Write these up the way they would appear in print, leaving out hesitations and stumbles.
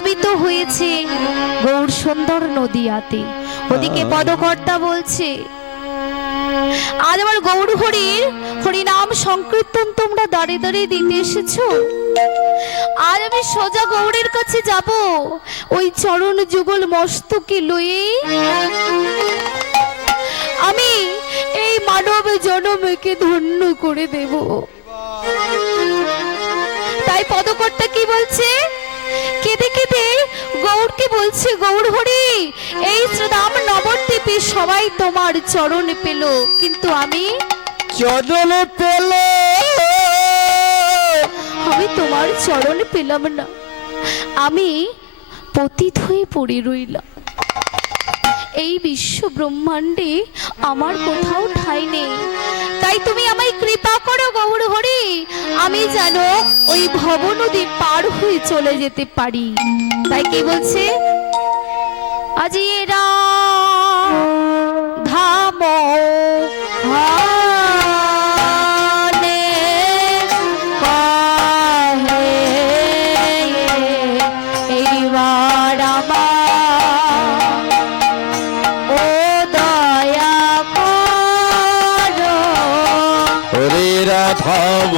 প্লাবিত হয়েছে গৌর সুন্দর নদিয়াতে। ওদিকে পদকর্তা বলছে আজ আমার গৌর হরির হরিনাম সংকীর্তন তোমরা দাঁড়ে দাঁড়িয়ে দিতে এসেছো। আজ আমি সোজা গৌরের কাছে যাব, ওই চরণ যুগল মস্তকে লয়ে আমি এই মানব জনমকে ধন্য করে দেব। তাই পদকর্তা কি বলছে, কেঁদে কেঁদে গৌরকে বলছে, গৌর হরি এই শ্রীরাম নবদ্বীপে সবাই তোমার চরণ পেল, কিন্তু আমি চরণ পেল, আমি তোমার চরণ পেলাম না, আমি পতিত হয়ে পড়ে রইলাম। এই বিশ্ব ব্রহ্মাণ্ডে আমার কোথাও ঠাঁই নেই, তাই তুমি আমায় কৃপা করো গৌর হরি, আমি যেন ওই ভব নদী পার হয়ে চলে যেতে পারি। তাই কি বলছে, আজি এরা ধাম রাধাম হনে কহে এইবার আমায় ও দয়া করো। রাধাম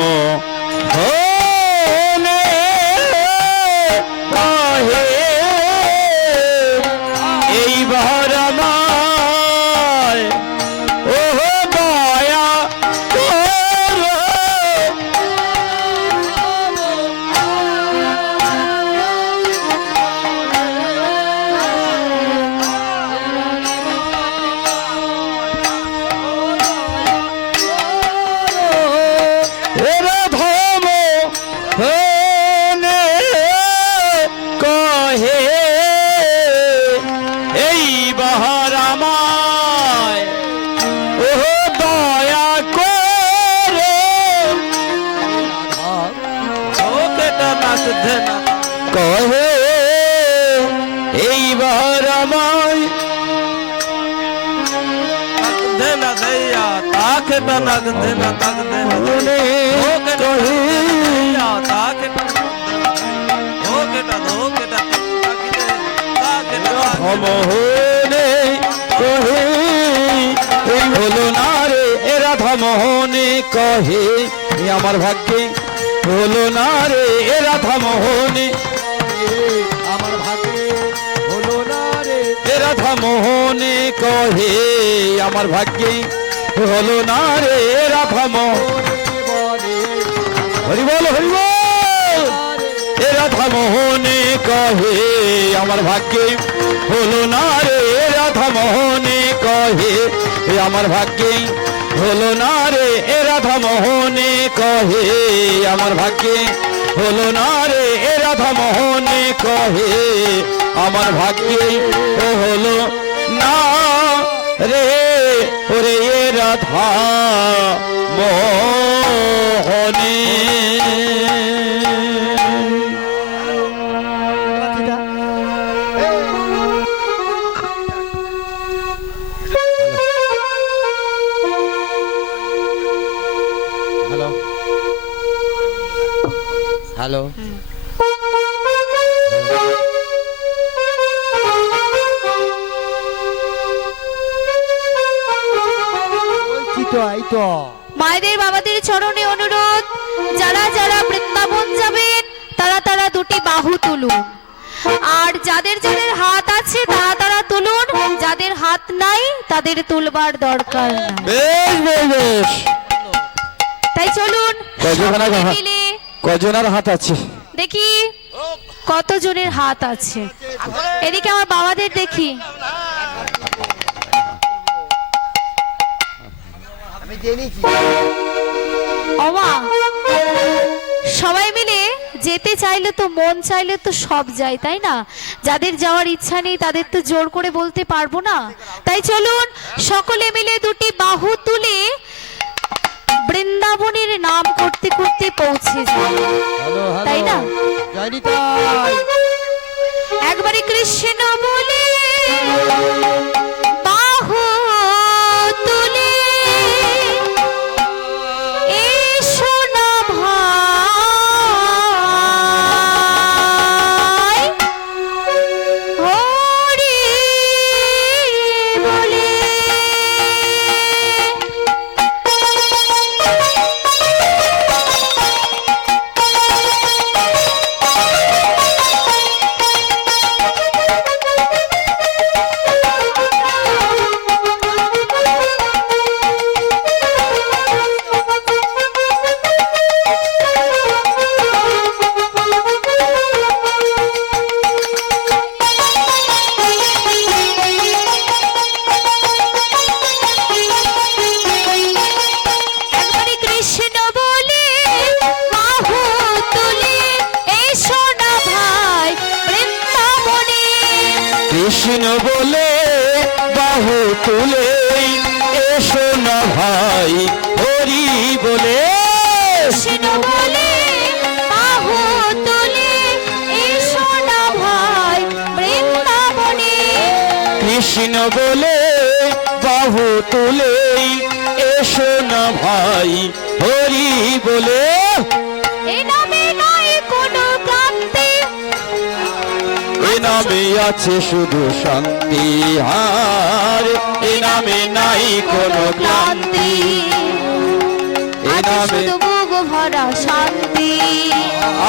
হনে কহে এইবার আমায় ও দয়া করো। কহে এইবার আমায় মোহনে কহে এই হলো না রে, এ রাধা মোহনে কহে আমার ভাগ্যে হলো না রে, এ রাধা মোহনে আমার ভাগ্যে হলো না রে, এ রাধা মোহনে কহে আমার ভাগ্যে হলো না রে, রাধা মোহনে হরি বল হরি বল। এ রাধা মোহনে কহে আমার ভাগ্যে হলো না রে, রাধা মোহনে কহে আমার ভাগ্যে হলো না রে, এ রাধা মোহনে কহে আমার ভাগ্যে হলো না রে, এ রাধা মোহনে কহে আমার ভাগ্যে হলো না রে, ওরে এ রাধা মোহনে। হ্যালো হ্যালো মায়েদের বাবাদের চরণে অনুরোধ, যারা যারা বৃন্দাবন যাবেন তারা তারা দুটি বাহু তুলুন, আর যাদের যাদের হাত আছে তারা তারা তুলুন, যাদের হাত নাই তাদের তুলবার দরকার নাই। বেশ বেশ বেশ, তাই চলুন মিলে কজনের হাত আছে দেখি কতজনের হাত আছে। এদিকে আমার বাবাদের দেখি, ওমা সবাই মিলে যেতে চাইলে তো, মন চাইলে তো সব যায়, তাই না? যাদের যাওয়ার ইচ্ছা নেই তাদের তো জোর করে বলতে পারবো না। তাই চলুন সকলে মিলে দুটি বাহু তুলে বৃন্দাবনের নাম করতে করতে পৌঁছে যায়, তাই না? একবারে কৃষ্ণ বলে বাহু তুলে এসো না ভাই, কৃষ্ণ বলে বাহু তুলে এসো না ভাই হরি বলে কৃষ্ণ বলে বাহু তুলে এসো না ভাই বৃন্দাবনে। কৃষ্ণ বলে বাহু তুলে এসো না ভাই হরি বলে এ নামে নাই কোনো ক্লান্তি, এ নামে আছে শুধু শান্তি হার এ নামে নাই কোনো ক্লান্তি এ আছে নামে শুধু বুক ভরা শান্তি।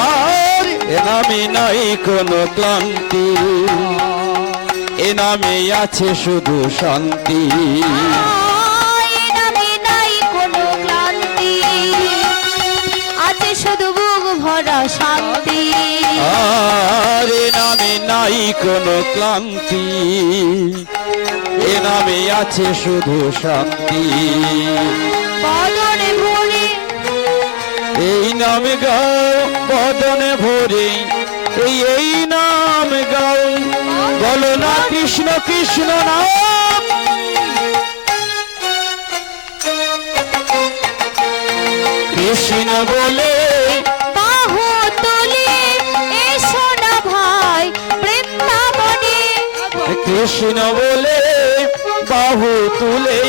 আর এ নামে নাই কোনো ক্লান্তি এ নামে আছে শুধু শান্তি এ নামে নাই কোনো ক্লান্তি, আছে শুধু বুক ভরা শান্তি। আর এ নামে নাই কোনো ক্লান্তি এ নামে আছে শুধু শান্তি বদনে ভরে এই নামে গাও বদনে ভরে এই নাম গাও বলো না কৃষ্ণ কৃষ্ণ নাম কৃষ্ণ বলে বাহু তুলে এসো না ভাই বৃন্দাবনে। কৃষ্ণ বলে বাহু তুলে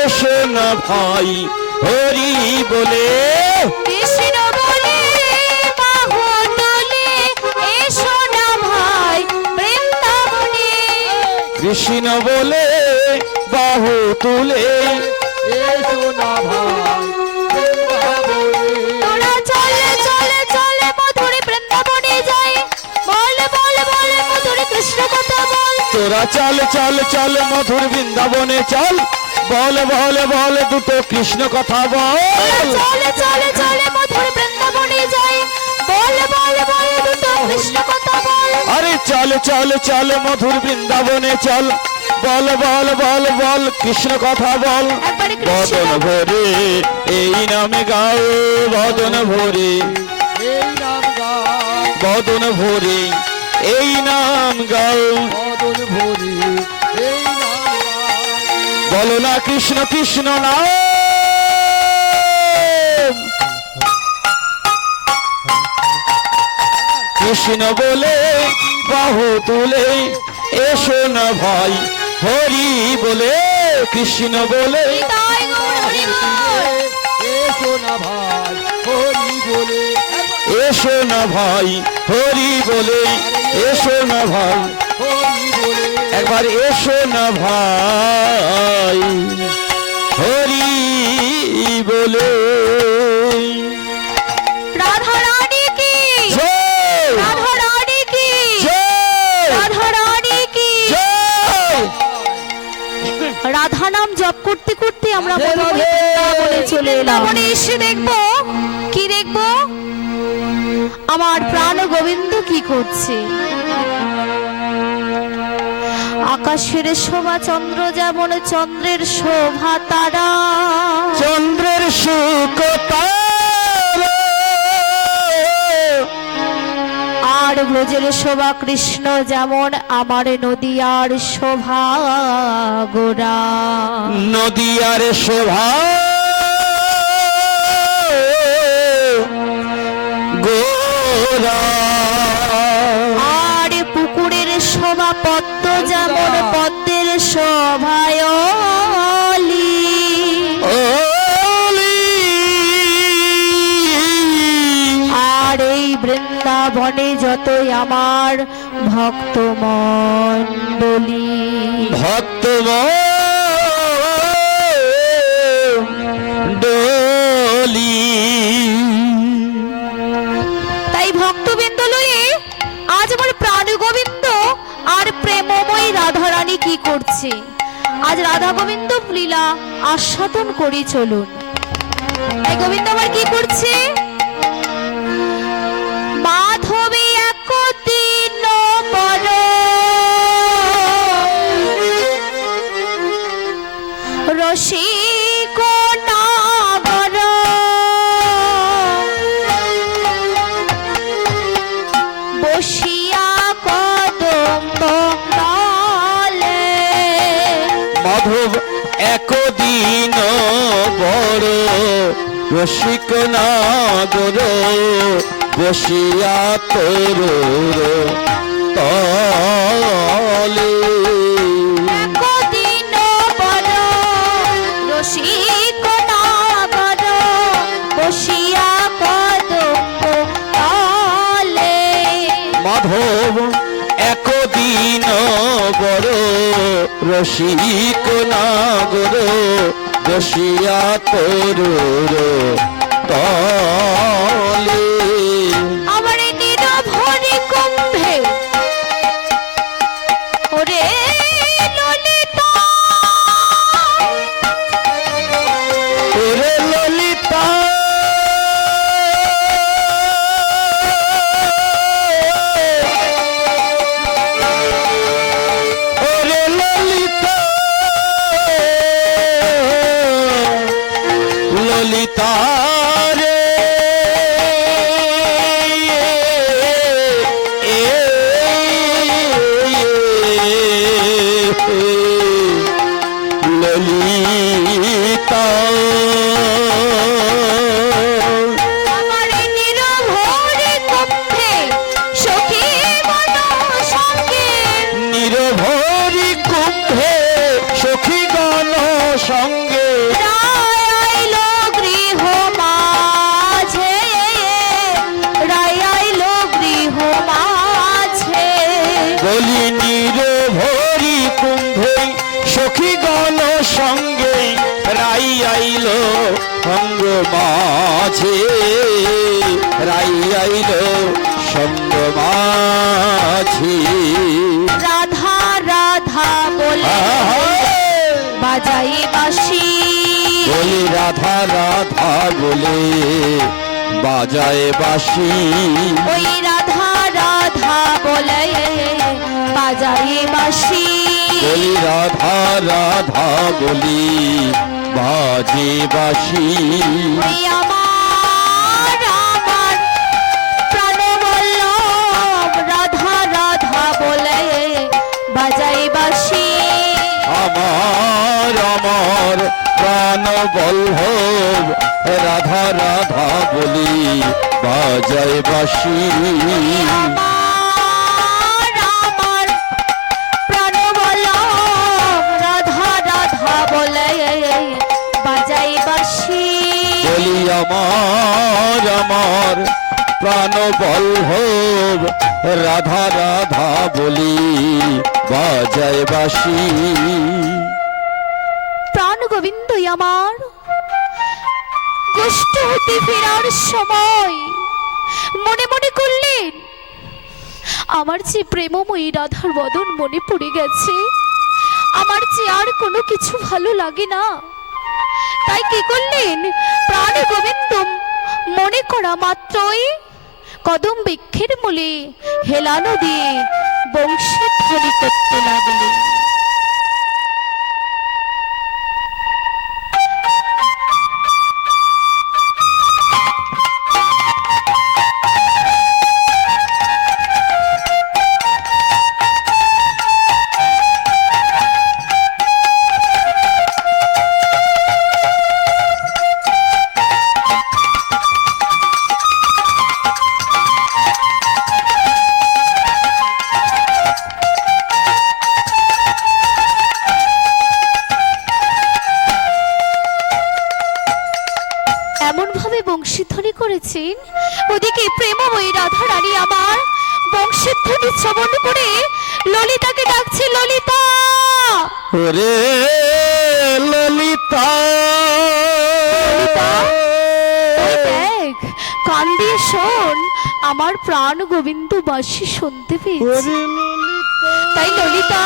এসো না ভাই হরি বলে কৃষ্ণ বলে বাহু তুলে এসো না ভাই বৃন্দাবনে। কৃষ্ণ বলে বাহু তুলে এসো না ভাই তোরা চলে চলে চলে মধুরে বৃন্দাবনে যাই, বল বল বল মধুরে কৃষ্ণ কথা বল। তোরা চল চল চল মধুর বৃন্দাবনে চল বল বল বল দুটো কৃষ্ণ কথা বল চলে চলে চলে মধুর বৃন্দাবনে যাই, বল বল বল দুটো কৃষ্ণ কথা বল। আরে চল চল চল মধুর বৃন্দাবনে চল বল বল বল বল কৃষ্ণ কথা বল একবারে কৃষ্ণ বদন ভরে এই নামে গাও বদন ভরে বদন ভরে এই নাম গাও বলো না কৃষ্ণ কৃষ্ণ নাম কৃষ্ণ বলে বাহু তুলে এসো না ভাই হরি বলে কৃষ্ণ বলে হৃদয় গৌর হরি বল। এসো না ভাই হরি বলে এসো না ভাই হরি বলে এসো না ভাই একবার এসো না ভাই হরি বলে রাধা রানী কি, জয় রাধা রানী কি, জয় রাধা রানী কি। জয় রাধা নাম জপ করতে করতে আমরা বৃন্দাবনে চলে এলাম। বৃন্দাবনে এসে দেখবো কি দেখবো, আমার প্রাণ গোবিন্দ কি করছে। আকাশের শোভা চন্দ্র যেমন চন্দ্রের শোভা তারা, চন্দ্রের সুকতা আর ব্রজের শোভা কৃষ্ণ যেমন আমার নদীয়ার শোভা গোরা। নদিয়ার শোভা গোরা আর পুকুরের শোভা পদ্ম যেমন পদ্মের শোভায় আর এই বৃন্দাবনে যতই আমার ভক্ত মণ্ডলী, ভক্ত ডলি তাই ভক্তবৃন্দ লয়ে আজ আমার প্রাণ গোবিন্দ আর প্রেমময় রাধারানী কি করছে, আজ রাধা গোবিন্দ লীলা আস্বাদন করি চলুন। তাই গোবিন্দ আমার কি করছে, মাধবী একদিন পর রসিক নাগর বসিয়া কদম রসিক নাগর বসিয়া তোর তলে কদিন বড় রসিক নাগর বসিয়া কদম্ব তলে। মাধব একদিন বড় রসিক নাগর বসিয়া তোর তলে আমার নিরভরে কুম্ভে ওরে ললিতা ওরে ললিতা ওরে ললিতা ললিতা রে ললিতা আমার নিরভরে কুম্ভে সখী মন সঙ্গে নিরভরি কুম্ভে সখীগণ সঙ্গে রায় আইলো গৃহ মাঝে রায় আইলো গৃহ মাঝে বলি নিরভরি কুম্ভে সখীগণ সঙ্গে রাই আইল সঙ্গ মাঝে রাই আইল সঙ্গ মাঝে রাধা রাধা বলে বাজাই বাঁশি বলি রাধা রাধা বলে বাজায় বাঁশি ওই রাধা রাধা বলে বাজাই বাঁশি বলি রাধা রাধা বলি বাজে বাঁশি ওই আমার আমার প্রাণবল্লভ রাধা রাধা বলে বাজাই বাঁশি আমার আমার প্রাণ বল্লভ রাধা রাধা বলি বাজায় বাঁশি আমার আমার প্রাণবল্লভ রাধা রাধা বলে বাজাই বাঁশি বলি আমার আমার প্রাণ বল্লভ রাধা রাধা বলি বাজায় বাঁশি প্রাণ গোবিন্দই আমার গোষ্ঠ হতে ফেরার সময় মনে মনে করলেন আমার যে প্রেমময়ী রাধার বদন মনে পড়ে গেছে, আমার যে আর কোনো কিছু ভালো লাগে না। তাই কি করলেন, প্রাণ গোবিন্দ মনে করা মাত্রই কদম বৃক্ষের মূলে হেলানো দিয়ে বংশীধ্বনি করতে লাগলেন। এমন ভাবে বংশীধ্বনি করেছেন, ওদিকে প্রেমময়ী রাধা রানী আমার বংশীধ্বনি শ্রবণ করে ললিতাকে ডাকছে, ললিতা ওরে ললিতা ললিতা, ওই দেখ, কান দিয়ে শোন, আমার প্রাণ গোবিন্দ বাঁশি শুনতে পেয়েছে। ওরে ললিতা তাই ললিতা,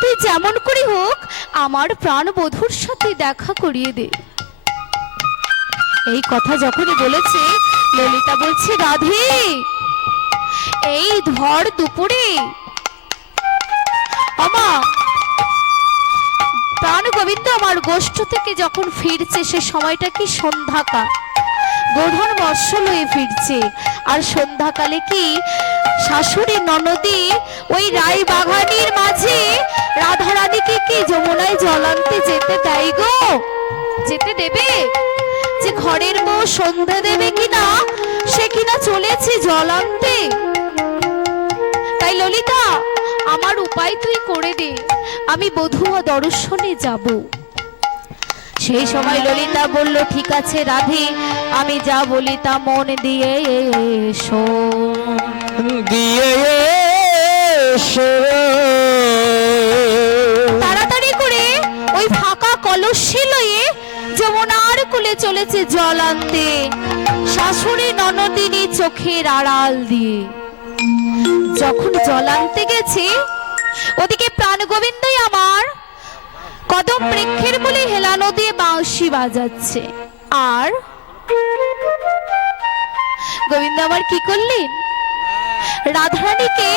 তুই যেমন করে হোক আমার প্রাণ বধূর সাথে দেখা করিয়ে দে। এই কথা যখনই বলেছে, ললিতা বলছে, রাধে এই ধর দুপুরে আমা প্রাণ গোবিন্দ আমার গোষ্ঠ থেকে যখন ফিরছে, সে সময়টা কি সন্ধ্যাকাল, গোধন মৎস্য লয়ে ফিরছে। আর সন্ধ্যাকালে কি শাশুড়ি ননদী ওই রাই বাগানের মাঝে রাধা রানীকে কি যমুনায় জল আনতে যেতে দেয় গো? যেতে দেবে? যে ঘরের বউ সন্ধ্যা দেবে কিনা, সে কিনা চলেছে জল আনতে। তাই ললিতা, আমার উপায় তুই করে দে, আমি বধূয়া দর্শনে যাব। সেই সময় ললিতা বলল, ঠিক আছে রাধে, আমি যা বলি তা মন দিয়ে শোন। দিয়ে এসো। তাড়াতাড়ি করে ওই ফাঁকা কলসি লয়ে যমুনার কুলে চলেছে জল আনতে, শাশুড়ি ননদিনী চোখের আড়াল দিয়ে। যখন জল আনতে গেছে, ওদিকে প্রাণ গোবিন্দই আমার কদম বৃক্ষের মূলে হেলানো দিয়ে বাঁশি বাজাচ্ছে। আর গোবিন্দ আমার কি করলেন, রাধারানীকে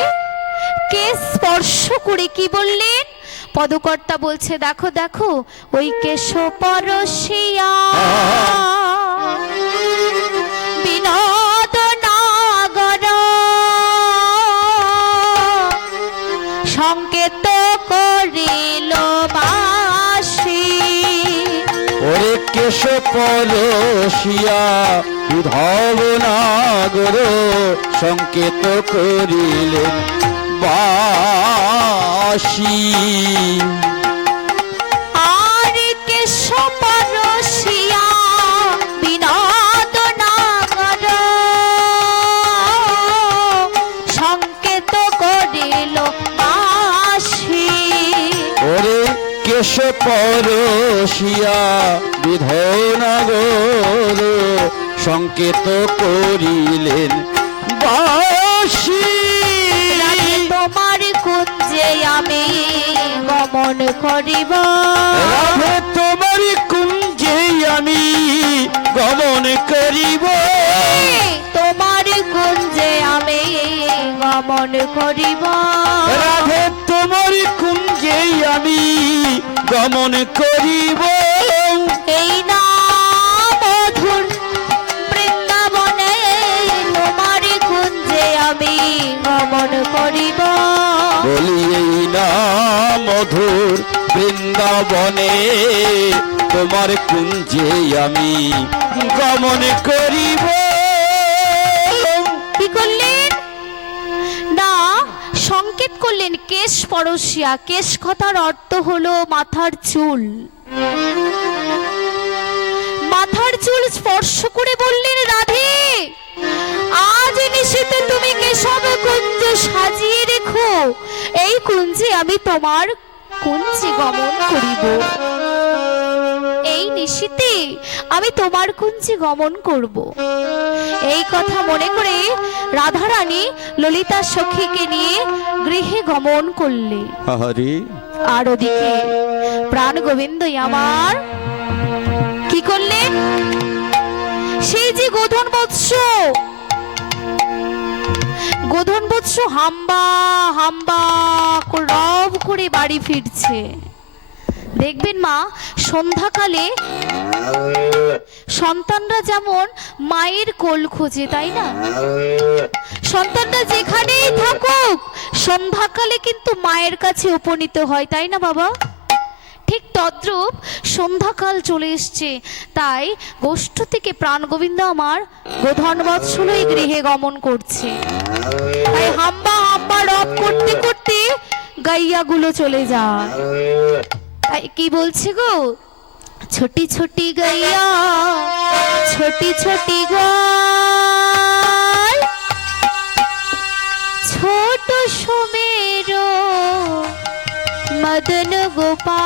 কে স্পর্শ করে কি বললেন? পদকর্তা বলছে, দেখো দেখো ওই কেশ পরশিয়া বিনোদ নাগর সংকেত করিল বাসি। ওরে কেশ পরশিয়া উদ্ধব নাগর সংকেত করিলেন বাসি। আর কেশ পরশিয়া বিনোদ নাগর সংকেত করিল বাসি। ওরে কেশ পরশিয়া বিধনগর সংকেত করিলেন বাসি। তোমার কুঞ্জে আমি গমন করিব, রাধে তোমার কুঞ্জে আমি গমন করিব। তোমার কুঞ্জে আমি গমন করিব। রাধে তোমার কুঞ্জে আমি গমন করিব। এই না মধুর বৃন্দাবনে তোমার কুঞ্জে আমি গমন করিব। বলি এই না মধুর বৃন্দাবনে তোমার কুঞ্জে আমি গমন করিব। কি করলেন না, সংকেত করলেন কেশ পরশিয়া। কেশ কথার অর্থ হলো মাথার চুল। মাথার চুল স্পর্শ করে বললেন, রাধে আজ নিশীথে তুমি কেশব কুঞ্জ সাজিয়ে রেখো, এই কুঞ্জে আমি তোমার কুঞ্জে গমন করিব। এই নিশীথে আমি তোমার কুঞ্জে গমন করব। এই কথা মনে করে রাধারানী ললিতা সখীকে নিয়ে গৃহে গমন করলে। হরি আর ওদিকে প্রাণ গোবিন্দই আমার কি করলেন, সেই যে গোধন বৎস হাম্বা হাম্বা রব করে বাড়ি ফিরছে। দেখবেন মা, সন্ধ্যাকালে সন্তানরা যেমন মায়ের কোল খোঁজে, তাই না? সন্তানরা যেখানেই থাকুক সন্ধ্যাকালে কিন্তু মায়ের কাছে উপনীত হয়, তাই না বাবা? ঠিক তদ্রূপ সন্ধ্যাকাল চলে এসছে, তাই গোষ্ঠ থেকে প্রাণ গোবিন্দ আমার গোধন বৎসলই গৃহে গমন করছে। তাই হাম্বা হাম্বা রব করতে করতে গাইয়াগুলো চলে যায়। তাই কি বলছে গো, ছোটি ছোটি গাইয়া ছোটি ছোটি গায়, ছোট সোমের মদন গোপাল।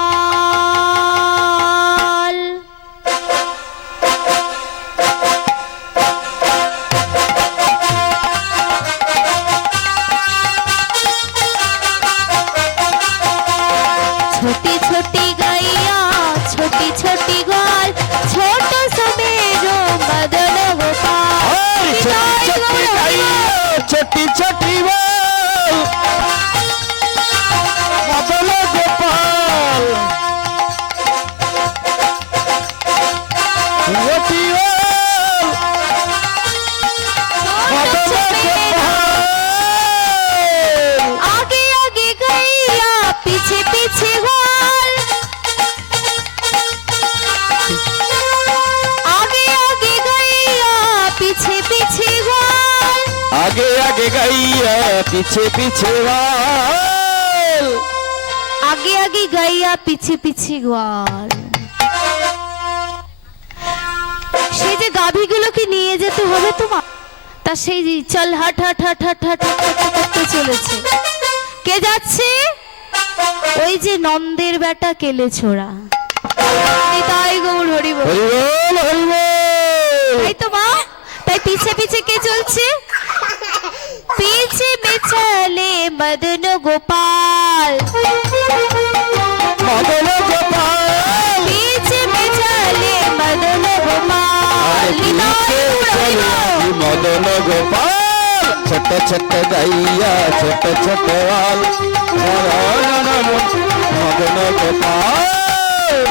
ছোটি ছোটি গাইয়া ছোটি ছোটি গাল, ছোট সোমের মদন গোপাল। ছোটি ছোটি মদন গোপাল। আগে গাইয়া পিছে পিছে গাল। আগে আগে গাইয়া পিছে পিছে গোয়াল। সেই যে গাভীগুলোকে নিয়ে যেতে হবে তোমার, তা সেই যে চল হাট হাট হাট হাট হাট হাট হাট করতে চলেছে। কে যাচ্ছে? ওই যে নন্দের বেটা কেলে ছোড়া। তাই গৌর হরি বল। হরি বল হরি বল। তাই তো মা, তাই পিছে পিছে কে চলছে? পিছে মে চলে মদন গোপাল। মদন গোপাল পিছে মে চলে মদন গোপাল। পিছে চলে মদন গোপাল। ছোট ছোট গাইয়া ছোট ছোট গাল। মদন গোপাল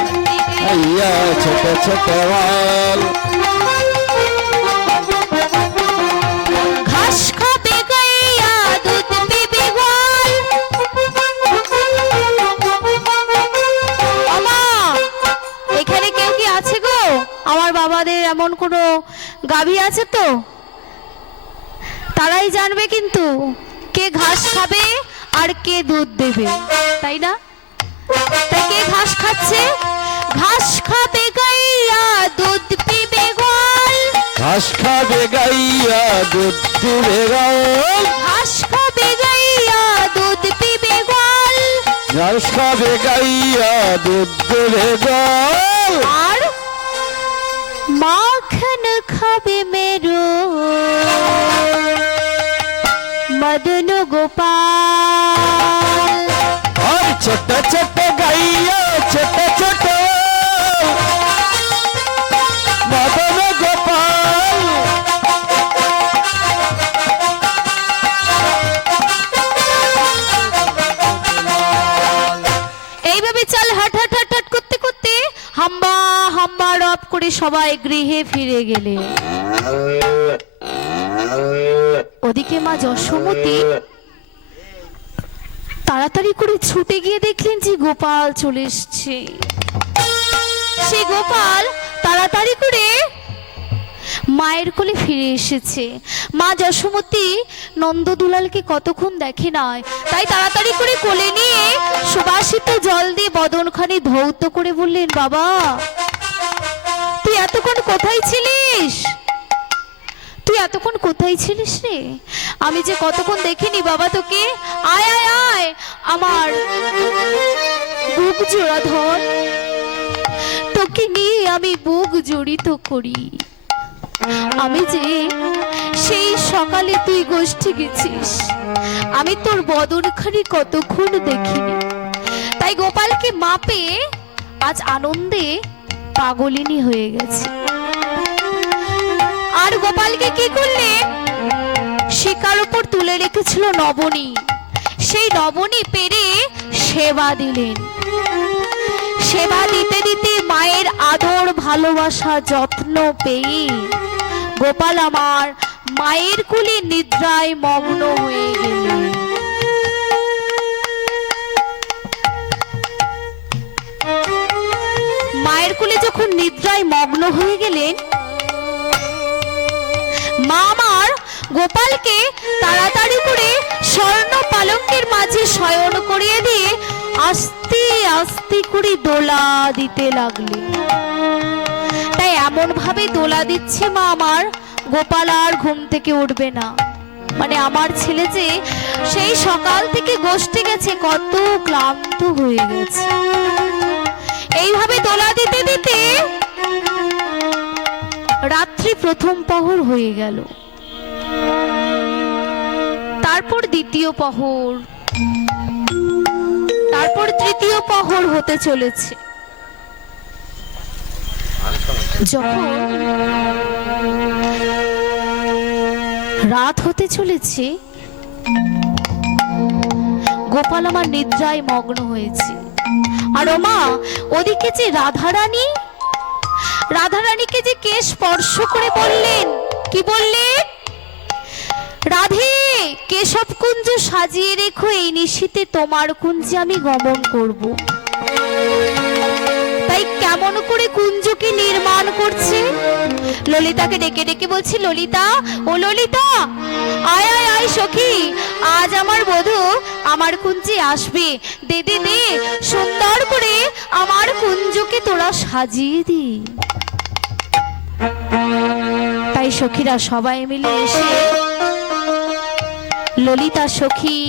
গাইয়া ছোট ছোট গাল। ঘাস খাবে গাইয়া দুধ পিবে গোয়াল। ওমা, এখানে কেউ কি আছে গো? আমার বাবাদের এমন কোনো গাভী আছে তো? তারাই জানবে কিন্তু কে ঘাস খাবে আর কে দুধ দেবে, তাই না? তাই কে ঘাস খাচ্ছে? ঘাস খাবে গাইয়া দুধ পিবে গোয়াল। ঘাস খাবে গাইয়া দুধ দিবে গাল। ঘাস খাবে গাইয়া দুধ পিবে গোয়াল। ঘাস খাবে গাইয়া দুধ দিবে গাল। আর মাখন খাবে মেরো মদন গোপাল। আর ছোট ছোট গাইয়া ছোট ছোট মদন গোপাল। এইভাবে চাল হাট হাট হাট হাট করতে করতে হাম্বা হাম্বা রব করে সবাই গৃহে ফিরে গেলে। ওদিকে মা যশোমতী তাড়াতাড়ি করে ছুটে গিয়ে দেখলেন যে গোপাল চলে এসছে। সেই গোপাল তাড়াতাড়ি করে মায়ের কোলে ফিরে এসেছে। মা যশোমতী নন্দদুলালকে কতক্ষণ দেখে নাই, তাই তাড়াতাড়ি করে কোলে নিয়ে সুবাসিত জল দিয়ে বদনখানি ধৌত করে বললেন, বাবা তুই এতক্ষণ কোথায় ছিলিস? তুই এতক্ষণ কোথায় ছিলিস রে? আমি যে কতক্ষণ দেখিনি বাবা তোকে। আয় আয় আয়, আমার বুক জোড়া ধর, তোকে নিয়ে আমি বুক জড়িত করি। আমি যে সেই সকালে তুই গোষ্ঠী গেছিস, আমি তোর বদনখানি কতক্ষণ দেখিনি। তাই গোপালকে মা পেয়ে আজ আনন্দে পাগলিনী হয়ে গেছে। আর গোপালকে কি করলেন? শিকার উপর তুলে রেখেছিল নবনী, সেই নবনী পেরে সেবা দিলেন। সেবা দিতে দিতে মায়ের আদর ভালোবাসা যত্ন পেয়ে গোপাল আমার মায়ের কোলে নিদ্রায় মগ্ন হয়ে গেলেন। মায়ের কোলে যখন নিদ্রায় মগ্ন হয়ে গেলেন, মা আমার গোপালকে তাড়াতাড়ি করে স্বর্ণ পালঙ্কের মাঝে শয়ন করিয়ে দিয়ে আস্তে আস্তে করে দোলা দিতে লাগলেন। তাই এমন ভাবে দোলা দিচ্ছে মা আমার, গোপাল আর ঘুম থেকে উঠবে না। মানে আমার ছেলে যে সেই সকাল থেকে গোষ্ঠী গেছে, কত ক্লান্ত হয়ে গেছে। এইভাবে দোলা দিতে দিতে রাত্রি প্রথম প্রহর হয়ে গেল, তারপর দ্বিতীয় প্রহর, তারপর তৃতীয় প্রহর হতে চলেছে। যখন রাত হতে চলেছে, গোপাল আমার নিদ্রায় মগ্ন হয়েছে। আর ওমা, ওদিকে যে রাধারানী, রাধারানীকে যে কে স্পর্শ করে বললেন, কি বললেন? রাধে, কেশব কুঞ্জ সাজিয়ে রেখো, এই নিশীতে তোমার কুঞ্জে আমি গমন করব। তাই তাই কেমন করে কুঞ্জকে নির্মাণ করছে। ললিতাকে ডেকে ডেকে বলছি, ললিতা, ও ললিতা, আয় আয় আয় সখী, আজ আমার বধূ আমার কুঞ্জে আসবে, দে দে দে, সুন্দর করে আমার কুঞ্জকে তোরা সাজিয়ে দি। তাই সখীরা সবাই মিলে এসে ললিতা সখী,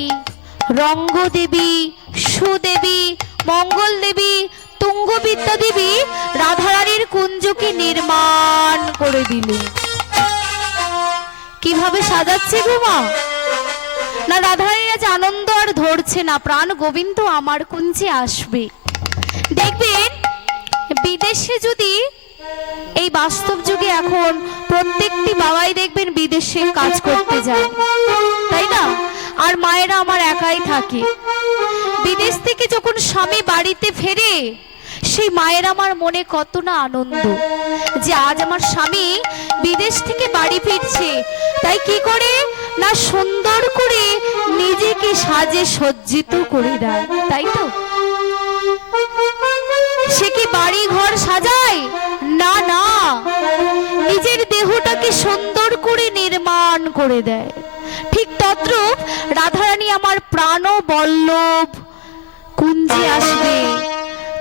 রঙ্গদেবী, সুদেবী, মঙ্গল দেবী, তুঙ্গবিদ্যা দেবী রাধারানীর কুঞ্জকে নির্মাণ করে দিল। কিভাবে সাজাচ্ছে গো মা? না, রাধারানীর আজ আনন্দ আর ধরছে না, প্রাণ গোবিন্দ আমার কুঞ্জে আসবে। দেখবেন বিদেশে যদি, এই বাস্তব যুগে এখন প্রত্যেকটি বাবাই দেখবেন বিদেশে কাজ করতে যায়, তাই না? আর মায়েরা আমার একাই থাকে। বিদেশ থেকে যখন স্বামী বাড়িতে ফেরে, সেই মায়ের আমার মনে কত না আনন্দ যে আজ আমার স্বামী বিদেশ থেকে বাড়ি ফিরছে। তাই কি করে না, সুন্দর করে নিজেকে সাজে সজ্জিত করে দেয়, তাই তো? সে কি বাড়ি ঘর সাজায়? না না, নিজের দেহটাকে সুন্দর করে নির্মাণ করে দেয়। ঠিক তদ্রূপ রাধারানী আমার প্রাণ বল্লভ কুঞ্জে আসবে।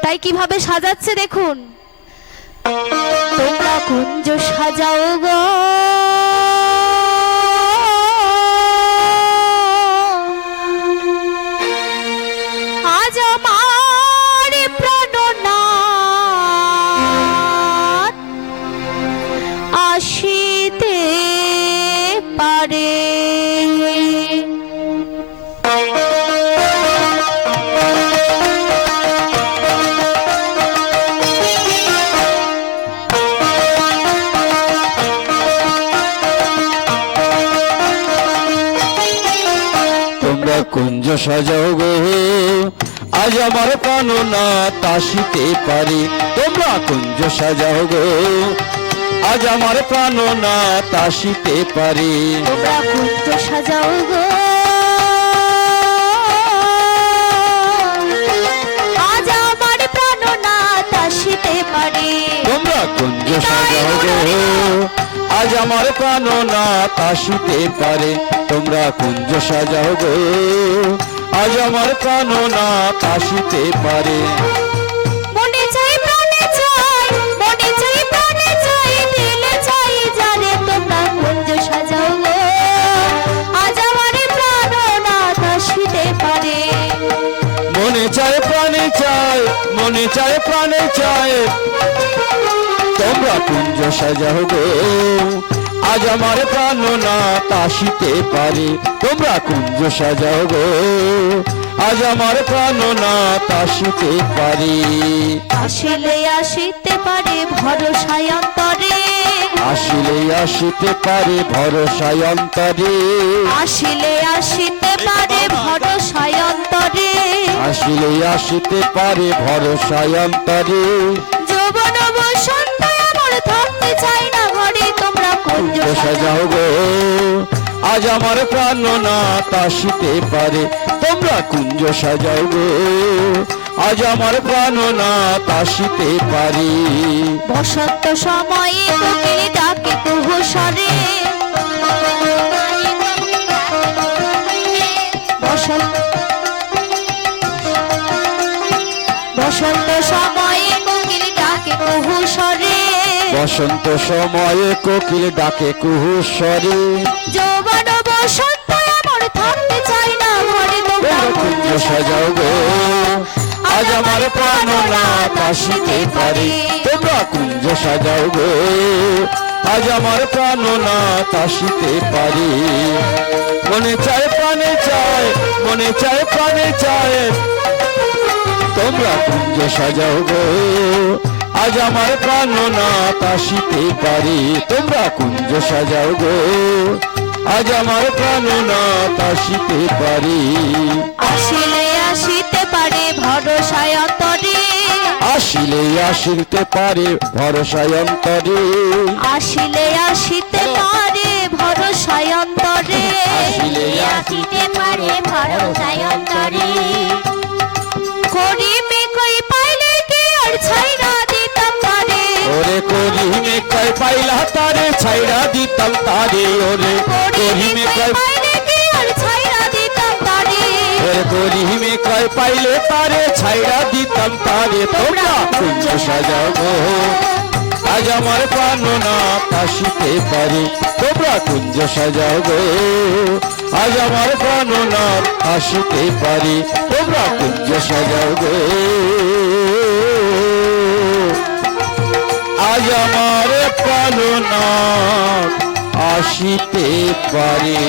তাই কিভাবে সাজাচ্ছে দেখুন, তোমরা কুঞ্জ সাজাও গো, আজ আমার প্রাণনাথ আসিতে পারে। কুঞ্জ সাজাও গো, আজ আমার প্রাণনাথ আসিতে পারে। তোমরা কুঞ্জ সাজাও গো, আজ আমার প্রাণনাথ আসিতে পারে। তোমরা কুঞ্জ সাজাও গো, আজ আমার প্রাণনাথ আসিতে পারে। তোমরা কুঞ্জ সাজাও গো, আজ আমার প্রাণনাথ আসিতে পারে। তোমরা কুঞ্জ সাজাও গো, আজ আমার প্রাণনাথ আসিতে পারে। মনে চাই প্রাণে চাই, মনে চাই প্রাণে চাই, দিলে চাই জানে। তোমরা কুঞ্জ সাজাও গো, আজ আমার প্রাণনাথ আসিতে পারে। মনে চায় প্রাণে চায়, মনে চায় প্রাণে চায়, তোমরা কুঞ্জ সাজাও গো, আজ আমার প্রাণনাথ আসিতে পারে। তোমরা কুঞ্জ সাজাও গো, আজ আমার প্রাণনাথ আসিতে পারে। আসিলে আসিতে পারে ভরসায় অন্তরে, আসিলে আসিতে পারে ভরসায় অন্তরে, আসিলে আসিতে পারে ভরসায় অন্তরে, আসিলে আসিতে পারে ভরসায় অন্তরে। যৌবন বসন্ত আমার থাকতে চাই না ঘরে। তোমরা কুঞ্জ সাজাও গো, আজ আমার প্রাণনাথ আসিতে পারে। তোমরা কুঞ্জ সাজাও গো, আজ আমার প্রাণনাথ আসিতে পারে। বসন্ত সময়ে কোকিল ডাকে কুহুসরে, বসন্ত সময়ে কোকিল ডাকে কুহুসরে, বসন্ত সময়ে কোকিল ডাকে কুহুস্বরে। যৌবন বসন্ত আমার থাকতে চাই না ঘরে। তোমরা কুঞ্জ সাজাও গো, আজ আমার প্রাণনাথ আসিতে পারে। তোমরা কুঞ্জ সাজাও গো, আজ আমার প্রাণনাথ আসিতে পারে। মনে চায় প্রাণে চায়, মনে চায় প্রাণে চায়, তোমরা কুঞ্জ সাজাও গো, আজ আমার প্রাণনাথ আসিতে পারে। তোমরা কুঞ্জ সাজাও গো, আজ আমার প্রাণনাথ আসিতে পারে। আসিলে আসিতে পারে ভরসায় অন্তরে, আসিলে আসিতে পারে ভরসায় অন্তরে, আসিলে আসিতে পারে ভরসায় অন্তরে, আসিলে আসিতে পারে ভরসায় অন্তরে। করি মে কই পাইলে কি আর ছাইরা ছাইড়া দিতাম তারে ওরে গরিমে কয় পাইলে কি আর ছাইড়া দিতাম তারে ওরে গরিমে কয় পাইলে তারে ছাইড়া দিতাম তারে তোমরা কুঞ্জ সাজাবো আজ আমার প্রাণনা আসিতে পারে তোমরা কুঞ্জ সাজাবো আজ আমার প্রাণনা আসিতে পারে তোমরা কুঞ্জ সাজাবো আজ আমার প্রাণনা আসিতে পারে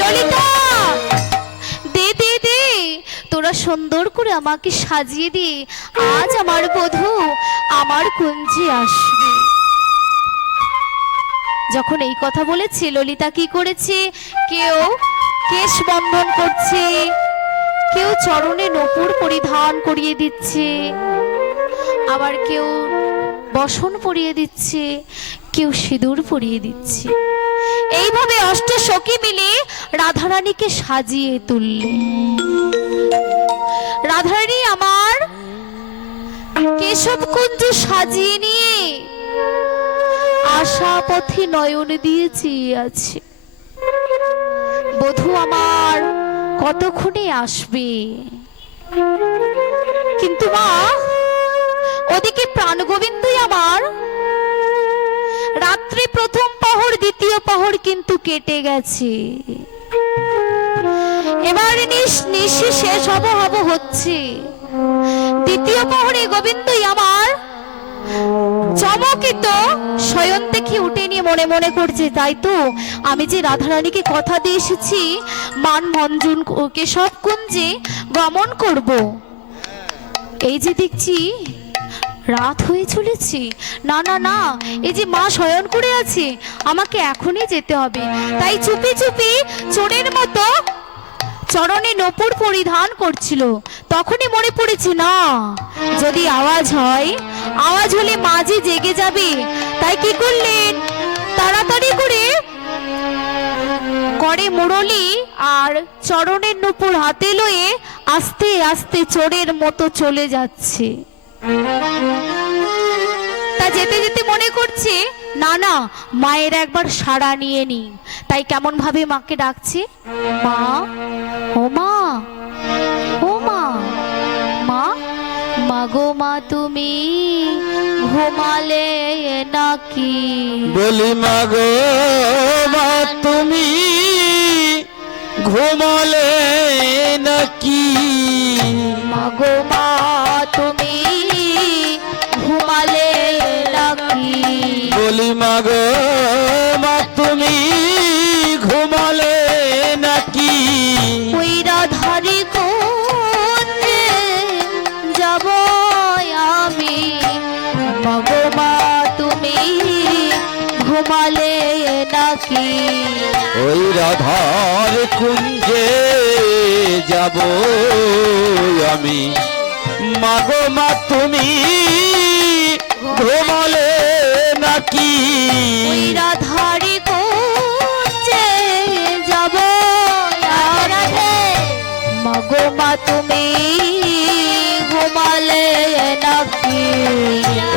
ললিতা দে দে দে তোরা সুন্দর করে আমাকে সাজিয়ে দে আজ আমার বধূ আমার কুঞ্জে আসবে। যখন এই কথা বলেছে ললিতা কি করেছে, কেউ কেশ বন্ধন করছে, কেউ চরণে নূপুর পরিধান করিয়ে দিচ্ছে, আবার কেউ বসন পরিয়ে দিচ্ছে, কেউ সিঁদুর পরিয়ে দিচ্ছে। এইভাবে অষ্ট সখী মিলে রাধারানীকে সাজিয়ে তুললে। রাধারানী আমার কেশব কুঞ্জ সাজিয়ে নিয়ে আশা পথে নয়ন দিয়ে চেয়ে আছে, বধূ আমার কতক্ষণে আসবে। কিন্তু মা ওদিকে প্রাণগোবিন্দই আমার রাত্রি প্রথম প্রহর দ্বিতীয় প্রহর কিন্তু কেটে গেছে, এবার নিশি শেষ হব হচ্ছে। দ্বিতীয় প্রহরে গোবিন্দই আমার চমকিত শয়ন থেকে উঠে নিয়ে মনে মনে করছে, তাই তো আমি যে রাধারানীকে কথা দিয়ে এসেছি মান মঞ্জন কেশব কুঞ্জে গমন করব, এই যে দেখছি রাত হয়ে চলেছে। না না না, এই যে মা শয়ন করে আছে, আমাকে এখনই যেতে হবে। তাই চুপি চুপি চোরের মতো চরণে নূপুর পরিধান করছিল। তখনই মনে পড়েছে, না যদি আওয়াজ হয়, আওয়াজ হলে মা যে জেগে যাবে। তাই কি করলেন, তাড়াতাড়ি করে মুরলি আর চরণের নূপুর হাতে লয়ে আস্তে আস্তে চোরের মতো চলে যাচ্ছে। তা যেতে যেতে মনে করছে, না না মায়ের একবার সাড়া নিয়ে নি। তাই কেমন ভাবে মাকে ডাকছে, মা ও মা ও মা, মা মাগো মা তুমি ঘুমালে নাকি? বলি মাগো মা তুমি ঘুমালে নাকি? মাগো মা তুমি ঘুমালে নাকি? বলি মাগো মা তুমি ঘুমালে নাকি? ওই রাধারি কুঞ্জে যাব আমি, মাগো মা তুমি ঘুমালে নাকি? ওই রাধার কুঞ্জে যাব আমি, মাগো মা তুমি ঘুমালে নাকি? ওই রাধারি কুঞ্জে যাব আমি, মাগো মা তুমি ঘুমালে নাকি?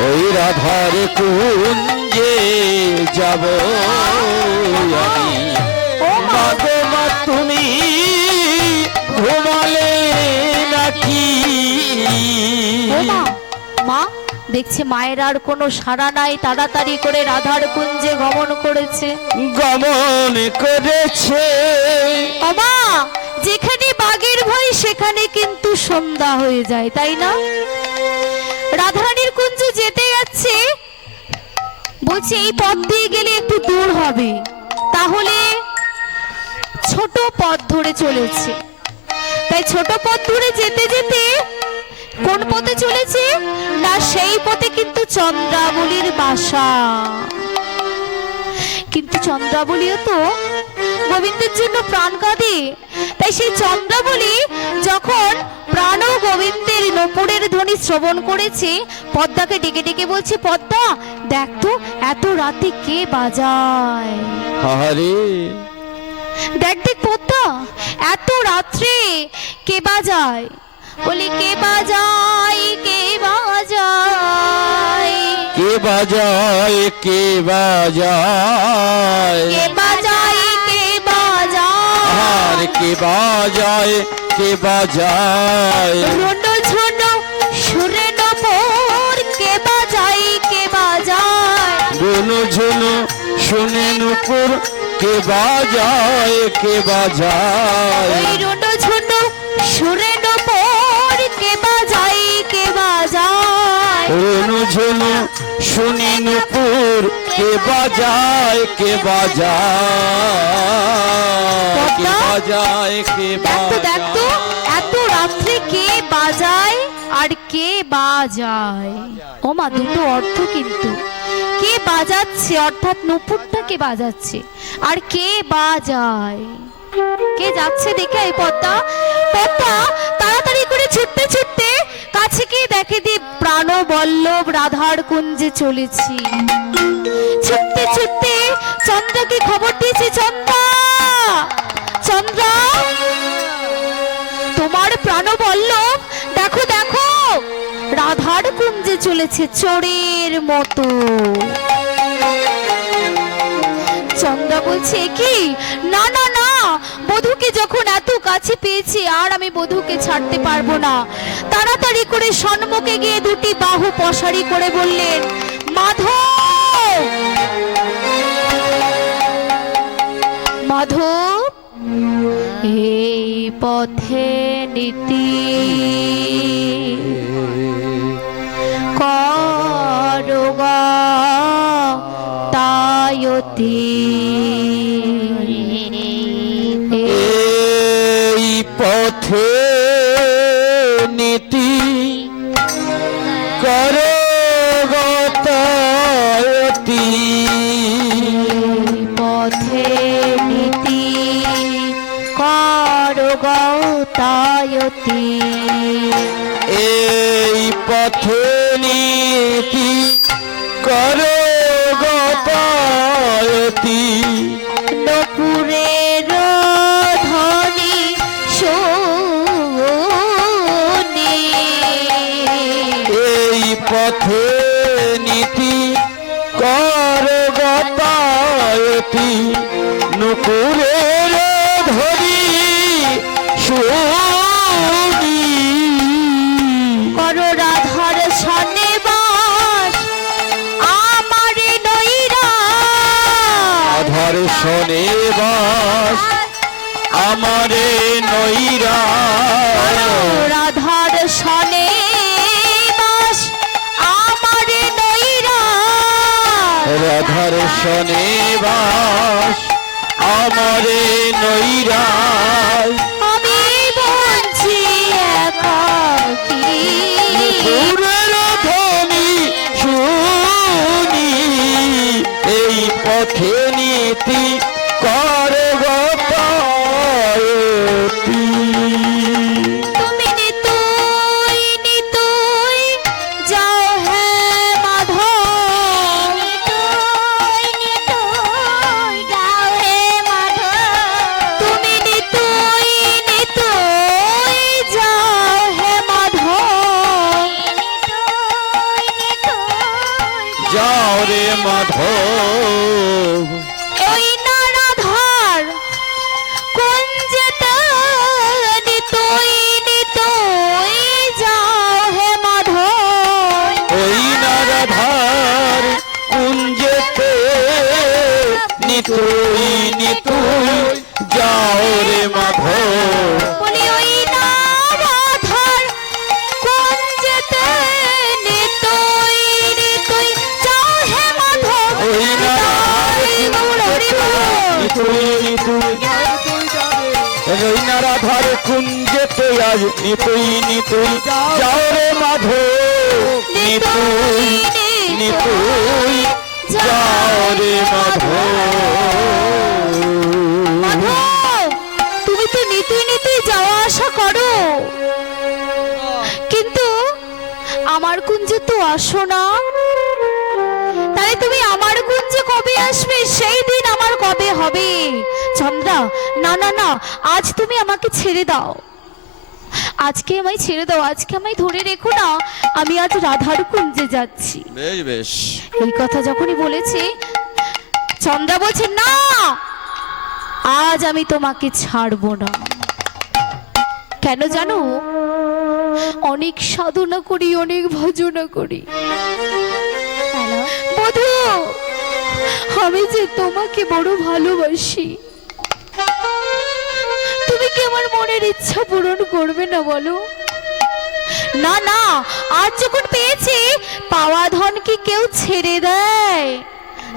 ওই রাধার কুঞ্জে যাব আমি, মাগো মা তুমি ঘুমালে নাকি? ও মা, মা দেখছে মায়ের আর কোনো সাড়া নাই, তাড়াতাড়ি করে রাধার কুঞ্জে গমন করেছে। গমন করেছে। ও মা, যেখানে বাঘের ভয় সেখানে কিন্তু সন্ধ্যা হয়ে যায়, তাই না? রাধারানীর কুঞ্জ যেতে যাচ্ছে, বলছে এই পথ দিয়ে গেলে একটু দূর হবে, তাহলে ছোট পথ ধরে চলেছে। তাই ছোট পথ ধরে যেতে যেতে কোন পথে চলেছে না, সেই পথে কিন্তু চন্দ্রাবলীর বাসা। কিন্তু চন্দ্রাবলীও তো গোবিন্দের জন্য প্রাণ কাঁদে। তাই সেই চন্দ্রাবলী যখন প্রাণ ও গোবিন্দের নূপুরের ধ্বনি শ্রবণ করেছে, পদ্মাকে ডেকে ডেকে বলছে, পদ্মা দেখ তো এত রাতে কে বাজায়। আরে দেখ দেখ পদ্মা এত রাত্রে কে বাজায়। বলি কে বাজায় কে বাজায় কে বাজায় কে বাজায় কে বাজায় কে বাজায় আর কে বাজায় কে বাজায় রোনো ঝোনো সুরে নমোর কে বাজায় কে বাজায় রোনো ঝোনো শুনে নুপুর কে বাজায় কে বাজায় ওই রোনো ঝোনো সুরে নমোর কে বাজায় কে বাজায় রোনো ঝোনো শুনে নুপুর কে বাজায় কে বাজায় কে বাজায় কে দেখতো দেখতো বাজায় এত রাত্রে কে বাজায় আর কে বাজায় ও মা দুটো অর্থ কিন্তু কে বাজাচ্ছে অর্থাৎ নুপুরটা কে বাজাচ্ছে আর কে বাজায় কে যাচ্ছে দেখে এই পদ্মা পদ্মা তাড়াতাড়ি করে ছুটতে ছুটতে কাছে গিয়ে দেখে দি প্রাণবল্লভ রাধার কুঞ্জে চলেছি ছুটতে ছুটতে চন্দ্রকে খবর দিয়েছি চন্দ্রা চন্দ্রা তোমার প্রাণবল্লভ দেখো দেখো রাধার কুঞ্জে চলেছে চোরের মতো চন্দ্রা বলছে কি না না না বধূকে যখন এত কাছে পেয়েছি আর আমি বধূকে ছাড়তে পারবো না তাড়াতাড়ি করে সম্মুখে গিয়ে দুটি বাহু পসারি করে বললেন মাধব মাধব এই পথে নীতি করোগা তায়তি এই পথে নীতি করে গতায়তি পথে নীতি করোগা তায়তি এই পথে নীতি করে গতায়তি নপুরের ধ্বনি শোনে এই পথে নীতি করে গতায়তি নুপুরের ধরি শুনি কর রাধার সনে বাস আমারে নইরা আধার শনে বাস আমারে নইরা রাধার সনে বাস আমারে নইরা রাধার শনে বাস আমারে নইরা আমি বঞ্চি একাকী পুরের ধ্বনি শুনি এই পথে নীতি করে গতায়তি তুমি নিতুই নিতুই যাও হে মাধব নিতুই যাও হে মাধব তুমি নিতুই নিতুই যাও হে মাধব যাও রে মাধব ওই না রাধার কুঞ্জেতে নিতুই নিতুই যাও হে মাধব ওই না রাধার কুঞ্জেতে নিতুই নিতুই যাও রে মাধব বলি ওই না রাধার কুঞ্জেতে নিতুই নিতুই যাও হে মাধব ওই না রাধার কুঞ্জেতে আজ নিতুই নিতুই যাও রে মাধব নিতুই নিতুই যাও রে মাধব মাধব তুমি তো নিতুই নিতুই যাওয়া আসা করো কিন্তু আমার কুঞ্জে তো আসো না তাহলে তুমি আমার কুঞ্জে কবে আসবে সেই দিন আমার কবে হবে চন্দ্রা না না না আজ তুমি আমাকে ছেড়ে দাও আজকে আমায় ছেড়ে দাও, আজকে আমায় ধরে রেখো না, আমি আজ রাধার কুঞ্জে যাচ্ছি। বেশ বেশ। এই কথা যখনই বলেছে, চন্দ্রা বলছে না, আজ আমি তোমাকে ছাড়বো না। কেন জানো? অনেক সাধনা করি, অনেক ভজনা করি বধূ, আমি যে তোমাকে বড় ভালোবাসি, তুমি কি আমার মনের ইচ্ছা পূরণ করবে না বলো? না না, আজ যখন পেয়েছি, পাওয়া ধন কি কেউ ছেড়ে দেয়?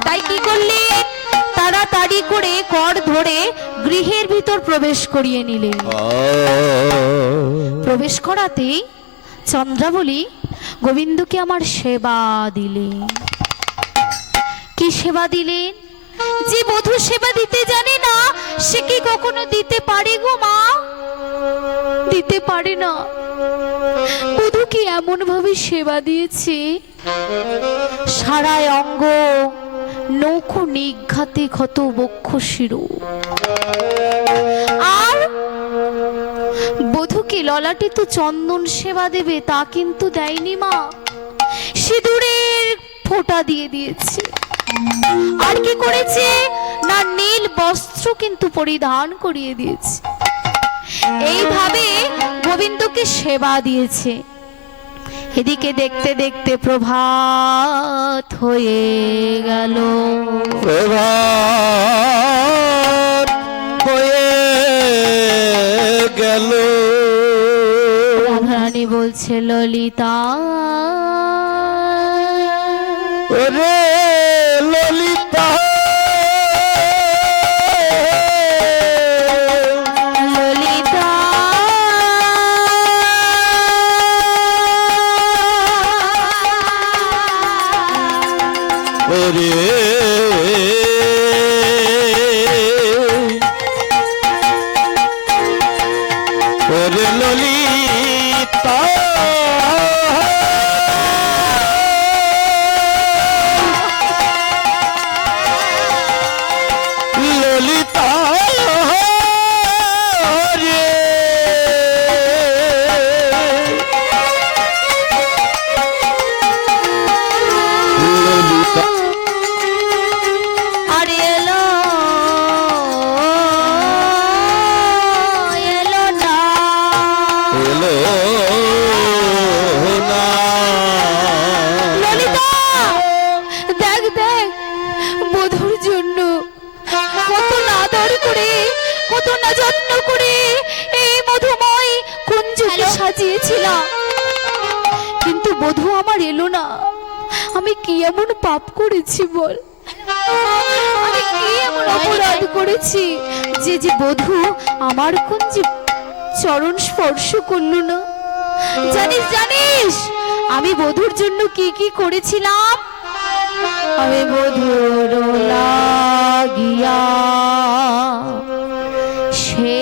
তাই কি করলে? তাড়াতাড়ি করে কর ধরে গৃহের ভিতর প্রবেশ করিয়ে নিলে। প্রবেশ করাতেই চন্দ্রাবলী গোবিন্দকে আমার সেবা দিলে। কি সেবা দিলেন? যে বধূ সেবা দিতে জানে না, সে কি কখনো দিতে পারে গো মা? দিতে পারে না। বধূ কি এমন ভাবে সেবা দিয়েছে, সারা অঙ্গ নৌকো নিঘাতে ক্ষত বক্ষ শিরো। আর বধূকে ললাটে তো চন্দন সেবা দেবে, তা কিন্তু দেয়নি মা, সিঁদুরের ফোঁটা দিয়ে দিয়েছে। আর কি করেছে না, নীল বস্ত্র কিন্তু পরিধান করিয়ে দিয়েছে। এইভাবে গোবিন্দকে সেবা দিয়েছে। এদিকে দেখতে দেখতে প্রভাত হয়ে গেল। প্রভাত হয়ে গেল। রাধারানী বলছে ললিতা, ওরে ললিতা, ললিতা, ওরে ওরে ললিতা, ললিতা রে, ললিতা আরে এলো, এলো না, এলো না। ললিতা, দেখ দেখ, বধূর জন্য কত আদর করে, কত না যত্ন করে এই মধুময় কুঞ্জকে সাজিয়েছিলাম, কিন্তু বধূ আমার এলো না। আমি কি এমন পাপ করেছি বল? আমি কি এমন অপরাধ করেছি যে যে বধূ আমার কুঞ্জে চরণ স্পর্শ করলো না? জানিস জানিস আমি বধূর জন্য কি কি করেছিলাম? আমি বধূর লাগিয়া সে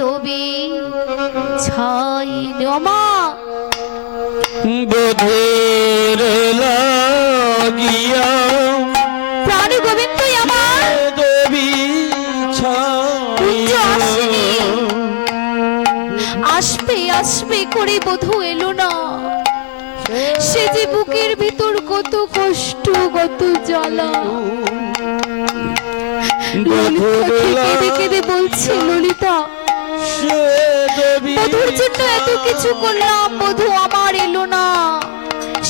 দবি ছাই মা, বধুর লাগিয়া প্রাণ গোবিন্দই আমার দেবী কুঞ্জ আসেনি। আসবে আসবে করে বধূ এলো না। সে যে বুকের ভিতর কত কষ্ট, কত জ্বালা। ললিতা কেঁদে কেঁদে বলছে, ললিতা, বধূর জন্য এত কিছু করলাম, বধূ আমার এলো না।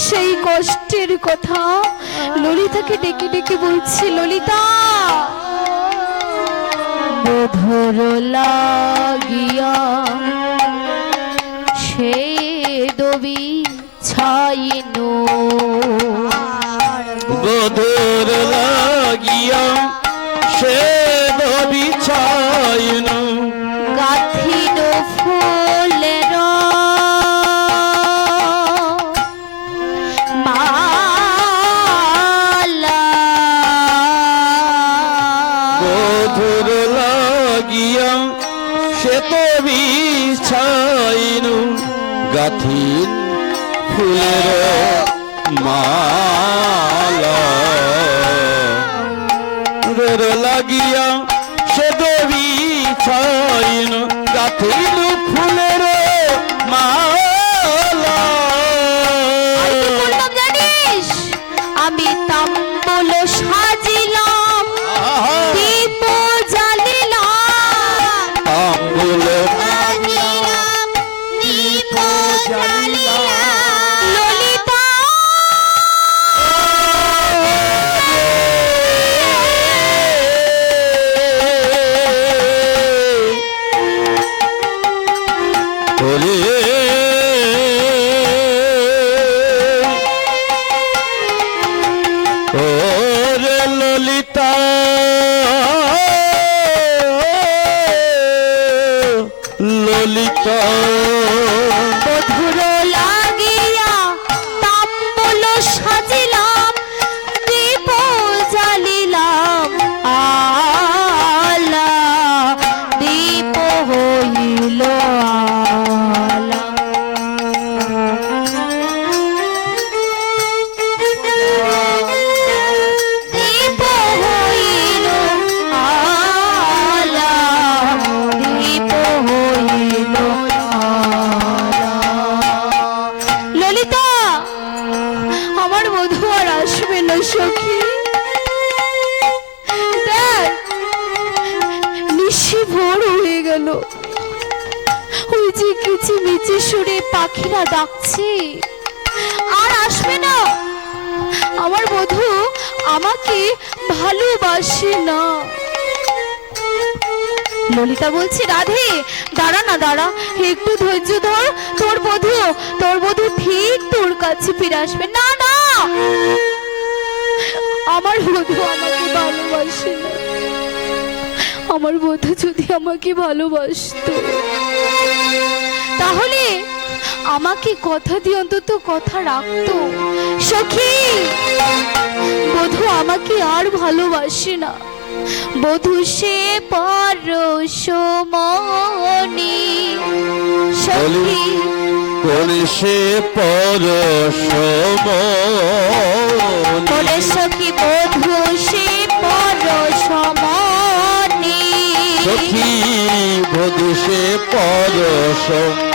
সেই কষ্টের কথা ললিতাকে ডেকে ডেকে বলছে, ললিতা, বধূর লাগিয়া সে দবি ছাইনো, বধুর লাগিয়া সে দবি ছাইনো, গাথিন ফুলের মালা, বধুর লাগিয়া সে দবি ছাইনো, গাথিন ফুলের মালা, রে লাগিয়া সে দেবী ছাইন, গাথিন ফুলের ললিতা মধুর লাগিয়া তাম্বুল সাজিলাম, দীপ জ্বালিলাম, আলা দীপ হইল আলা। দীপ হইল আলা, দীপ হইল আলা। ললিতা, আমার বধূ আর আসবে না সখী। দেখ, নিশি ভোর হয়ে গেল, ওই যে কিচিমিচি সুরে পাখিরা ডাকছে, আর আসবে না। আমার বধূ আমাকে ভালোবাসে না। ললিতা বলছে, রাধে দাঁড়া না, দাঁড়া, একটু ধৈর্য ধর, তোর বধূ ঠিক তোর কাছে ফিরে আসবে। না না, আমার বধূ আমাকে ভালোবাসে না। আমার বধূ যদি আমাকে ভালোবাসতো তাহলে আমাকে কথা দিয়ে অন্তত কথা রাখতো। সখী, বধূ আমাকে আর ভালোবাসে না। বধূ সে পরশমণি। সখী, কোন সে পরশমণি বলে সখী, বধূ সে পরশমণি। সখী বধূ সে পরশমণি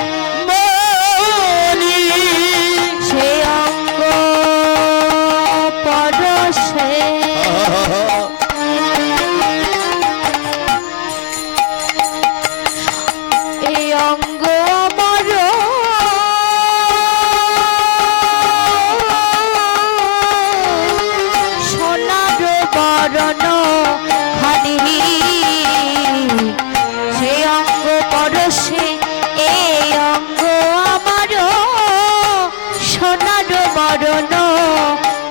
সে অঙ্গ পরশে এই অঙ্গ আমার সোনার বরণ খানি। সে অঙ্গ পরশে এই অঙ্গ আমার সোনার বরণ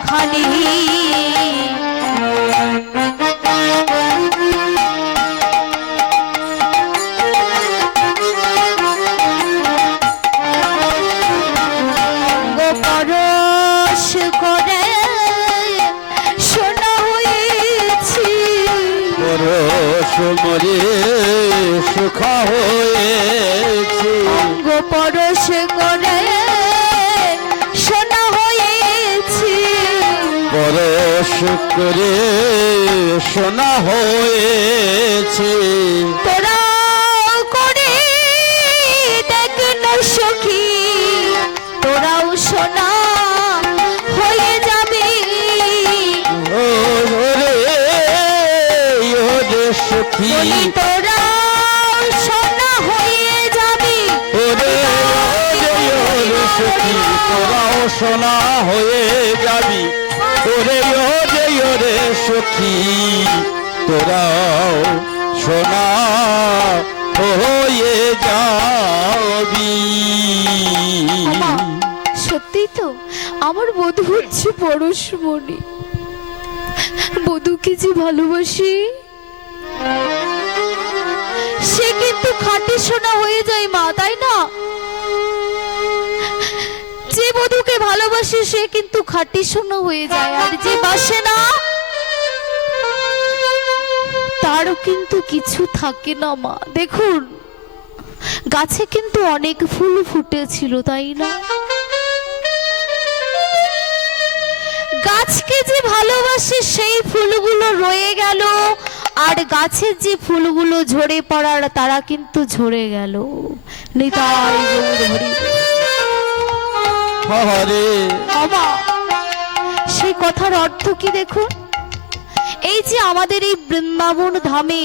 খানি। পরশ করে সোনা হয়েছি, পরশ মরে সুখা হয়েছে অঙ্গ পরশ করে সোনা হয়েছি। পরশ করে সোনা হয়েছে তোরা করে দেখ না সখী, তোরাও সোনা হয়ে যাবে। সখী বলি তোরাও সোনা হয়ে যাবে। সখী তোরাও সোনা হয়ে যাবি ওরে ওরে সখী তোরাও সোনা হয়ে যাবি। সত্যি তো, আমার বধূ হচ্ছে পরশমণি। বধূকে যে ভালোবাসি সে কিন্তু খাঁটি সোনা হয়ে যায় মা, তাই না? যে বধূকে ভালোবাসে সে কিন্তু খাঁটি সোনা হয়ে যায়, আর যে বাসে না তারও কিন্তু কিছু থাকে না মা। দেখুন, গাছে কিন্তু অনেক ফুল ফুটেছিল, তাই না? গাছকে যে ভালোবাসে সেই ফুলগুলো রয়ে গেল, আর গাছের যে ফুলগুলো ঝরে পড়ার তারা কিন্তু ঝরে গেল। নিতাই গৌর হরি। হরে বাবা, সেই কথার অর্থ কি দেখুন, এই যে আমাদের এই বৃন্দাবন ধামে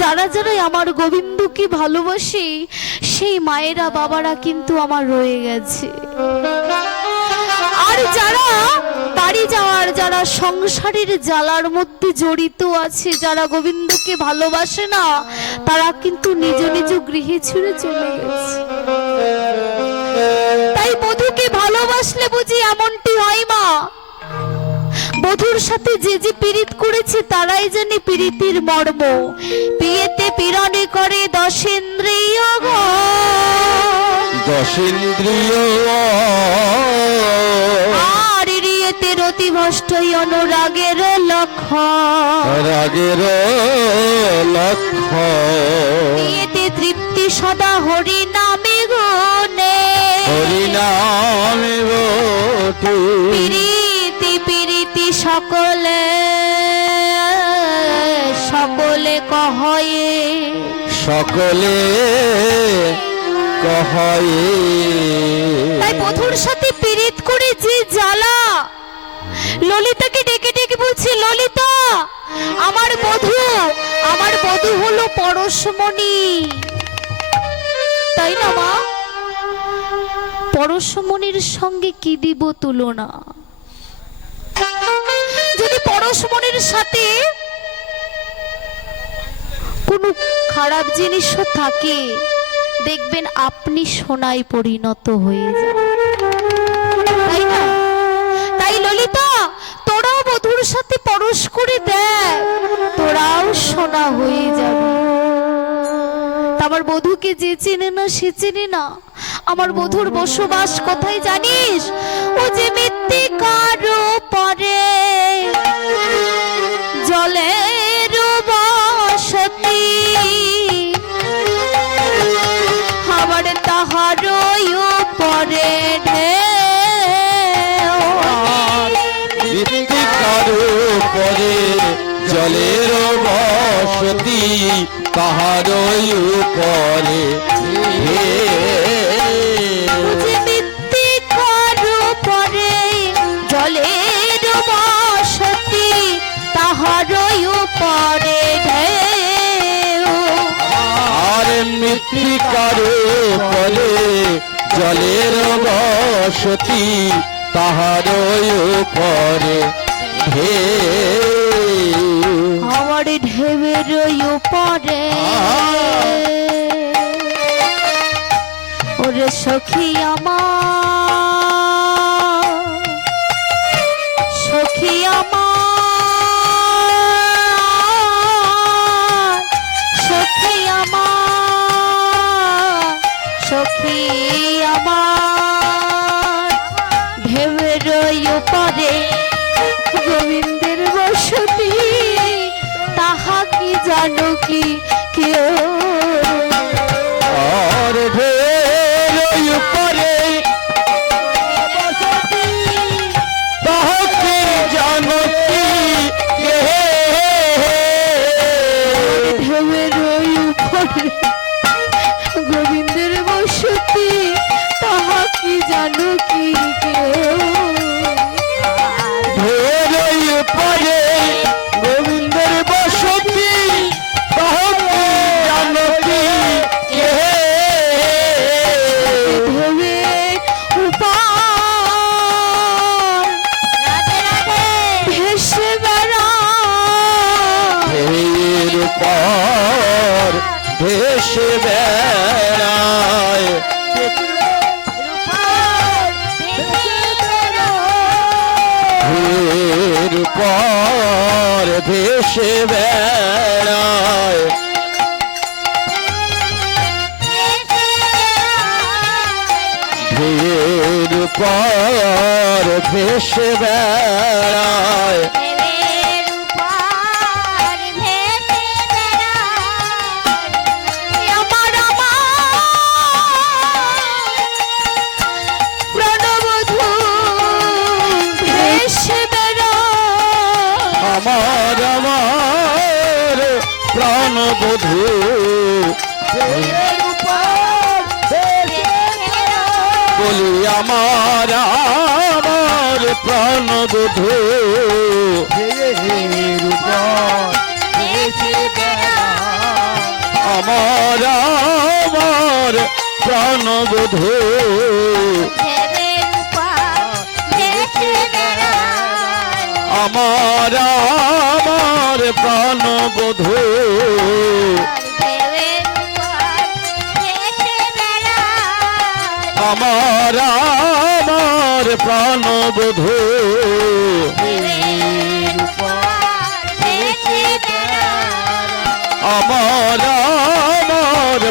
যারা যারা আমার গোবিন্দকে ভালোবাসে সেই মায়েরা বাবারা কিন্তু আমার রয়ে গেছে। আর যারা বাড়ি যাওয়ার, যারা সংসারের জ্বালার মধ্যে জড়িত আছে, যারা গোবিন্দকে ভালোবাসে না, তারা কিন্তু নিজ নিজ গৃহে ছেড়ে চলে গেছে। তাই বধূকে ভালোবাসলে বুঝি এমনটি হয় মা? বধূর সাথে যে যে পীড়িত করেছে তারাই জানে পীড়িতের মর্ম। বিয়েতে পীড়নে করে দশেন্দ্রিয় গণ। দশেন্দ্রিয় আর রিয়েতে রতি ভষ্টই অনুরাগের লক্ষণ রাগের লক্ষ্য রিয়েতে তৃপ্তি সদা হরি নামে গুণে হরিনামে বটে প্রীতি প্রীতি সকলে সকলে কহয়ে সকলে কহয়ে তাই বধুর সাথে পীড়িত করে যে জ্বালা ললিতাকে ডেকে ডেকে বলছে ললিতা আমার বধূ হলো পরশমণি তাই না মা পরশমণির সঙ্গে কি দিব তুলনা যদি পরশমণির সাথে কোনো খারাপ জিনিসও থাকে দেখবেন আপনি সোনায় পরিণত হয়ে যাবেন তাই না তাই ললিতা তোরাও বধূর সাথে পরশ করে দেখ তোরাও সোনা হয়ে যাবে তা আমার বধূকে যে চেনে না সে চেনে না আমার বধূর বসবাস কোথায় জানিস ও যে মৃত্তিকার পরে জলের বসতি আবার তাহারই উপরে মৃত্তিকার উপরে জলের বসতি তাহার উপরে মৃত্তিকার উপরে জলের বসতি তাহারই উপরে আর মৃত্তিকার উপরে জলের বসতি তাহার উপরে আমার ঢেউয়ের উপরে ওরে সখী আমার সখী আমার সখী আমার সখী আমার ঢেউয়ের উপরে গোবিন্দের বসতি তাহা কি জানো কি কেউ আর ঢের উপরে তাহাকে জানো কি কে ঢেউয়ের উপরে গোবিন্দের বসতি তাহা কি জানো কি কেউ ঢের উপরে গোবিন্দের বসতি তাহাকে জানো কি কে ঢেউয়ের উপর ভেসে বেড়ায় ঢের উপর ভেসে বেড়ায় ঢের উপর ভেসে বেড়ায় ঢের উপর ভেসে বেড়ায় আমার প্রাণবধূ ভেসে বেড়ায় আমার প্রাণবধূ বলি আমার প্রাণবধূ আমার প্রাণবধূ আমার প্রাণবধূ আমার প্রাণবধূ আমার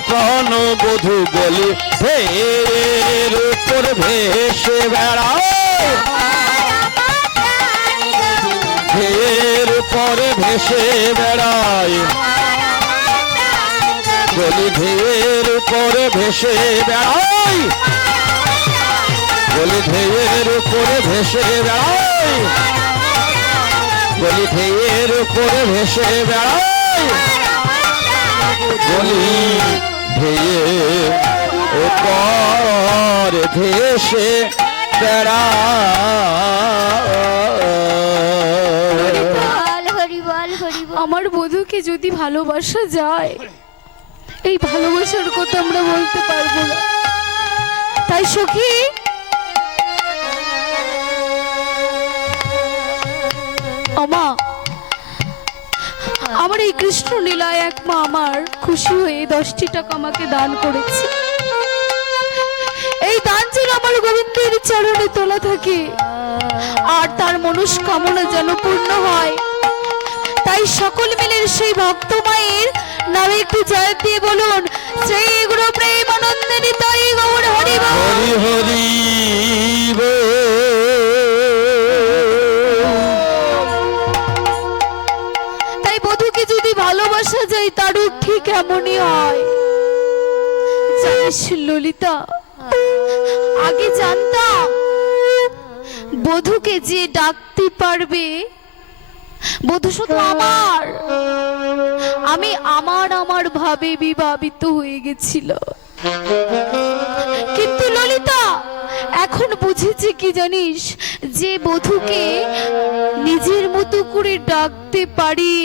প্রাণ বধূ বলি ঢের উপর ভেসে বেড়ায় ঢের উপরে ভেসে বেড়ায় বলি ঢের উপরে ভেসে বেড়ায় বলি ঢের উপরে ভেসে বেড়ায় বলি ঢের উপরে ভেসে বেড়ায় বলি ঢের উপরে ভেসে বেড়ায় হরিবল হরিবল। আমার বধূকে যদি ভালোবাসা যায়, এই ভালোবাসার কথা আমরা বলতে পারবো না। তাই সখী, আমা আমার এই কৃষ্ণ লীলায় এক মা আমার খুশি হয়ে 10টি টাকা আমাকে দান করেছে। এই দান যেন আমার গোবিন্দের চরণে তোলা থাকে আর তার মনস্কামনা যেন পূর্ণ হয়। তাই সকল মিলে সেই ভক্ত মায়ের নামে একটু জয় দিয়ে বলুন, শ্রী গুরু প্রেমানন্দিনী তাই গৌর হরি বল। হরি হরি বল। তাই বধূকে যদি ভালোবাসা যায় তার রূপ ঠিক এমনই হয়। জানিস ললিতা, আগে জানতাম বধূকে যে ডাকতে পারবে বধূ শুধু আমার, আমি আমার ভাবে বিভাবিত হয়ে গেছিল। কিন্তু ললিতা এখন বুঝেছি কি জানিস, যে বধূকে নিজের মতো করে ডাকতে পারি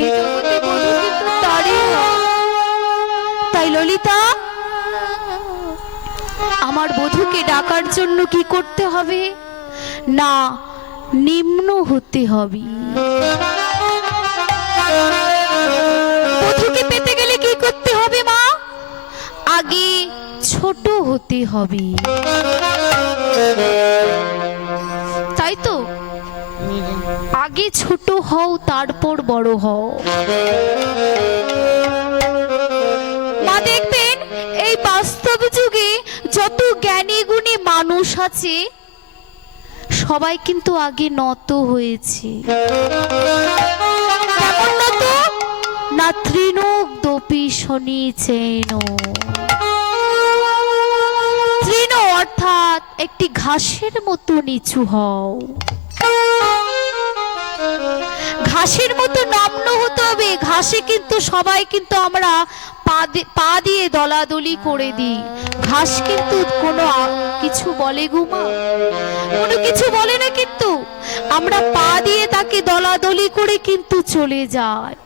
এই জগতে বধূ কিন্তু তারই হয়। তাই ললিতা, আমার বধূকে ডাকার জন্য কি করতে হবে না, নিম্ন হতে হবে। বধূকে পেতে গেলে কি করতে হবে মা, আগে ছোট হতে হবে, তাই তো? আগে ছোট হও তারপর বড় হও। মা দেখবেন এই বাস্তব যুগে যত জ্ঞানী গুণী মানুষ আছে সবাই কিন্তু আগে নত হয়েছে। কেমন নত না, তৃণক দপি শনি চেন। তৃণ অর্থাৎ একটি ঘাসের মতো নিচু হও, ঘাসের মতো নগ্ন হতে হবে। ঘাসে কিন্তু সবাই কিন্তু আমরা পা দিয়ে দলাদলি করে দিই, ঘাস কিন্তু কোনো কিছু বলে গুমা, কোনো কিছু বলে না, কিন্তু আমরা পা দিয়ে তাকে দলাদলি করে কিন্তু চলে যায়,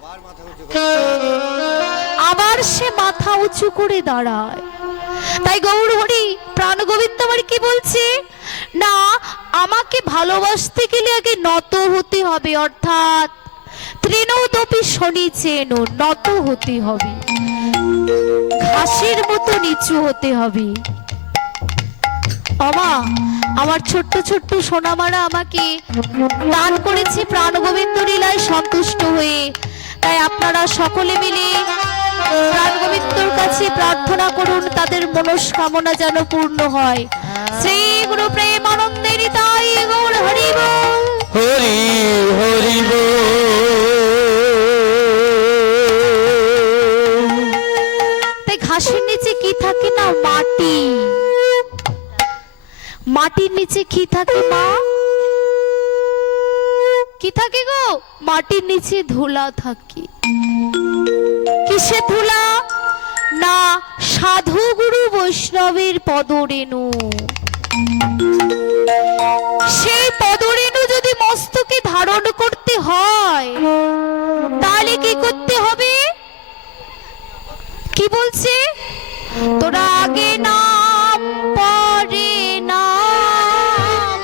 আবার সে মাথা উঁচু করে দাঁড়ায়। তাই গৌর হরি প্রাণ গোবিন্দ আমার কি বলছে না, আমাকে ভালোবাসতে গেলে আগে নত হতে হবে, অর্থাৎ তৃণোদপি শনি চেন, নত হতে হবে, ঘাসের মতো নিচু হতে হবে। আমা আমার ছোট্ট ছোট্ট সোনামারা আমাকে দান করেছে প্রাণ গোবিন্দ লীলায় সন্তুষ্ট হয়ে। তাই আপনারা সকলে মিলে প্রাণ গোবিন্দর কাছে প্রার্থনা করুন তাদের মনস্কামনা যেন পূর্ণ হয়। শ্রী গুরু প্রেমানন্দিনী তাই গৌর হরি বল। হরি হরি বল। তাই ঘাসের নিচে কি থাকে না, মাটি। মাটির নিচে কি থাকে মা, কি থাকে গো, মাটির নিচে ধুলা থাকে। কিসে ধুলা না, সাধু গুরু বৈষ্ণবের পদরেণু। সেই পদরেণু যদি মস্তকে ধারণ করতে হয় তাহলে কি করতে হবে, কি বলছে, তোরা আগে নাম পরে নাম,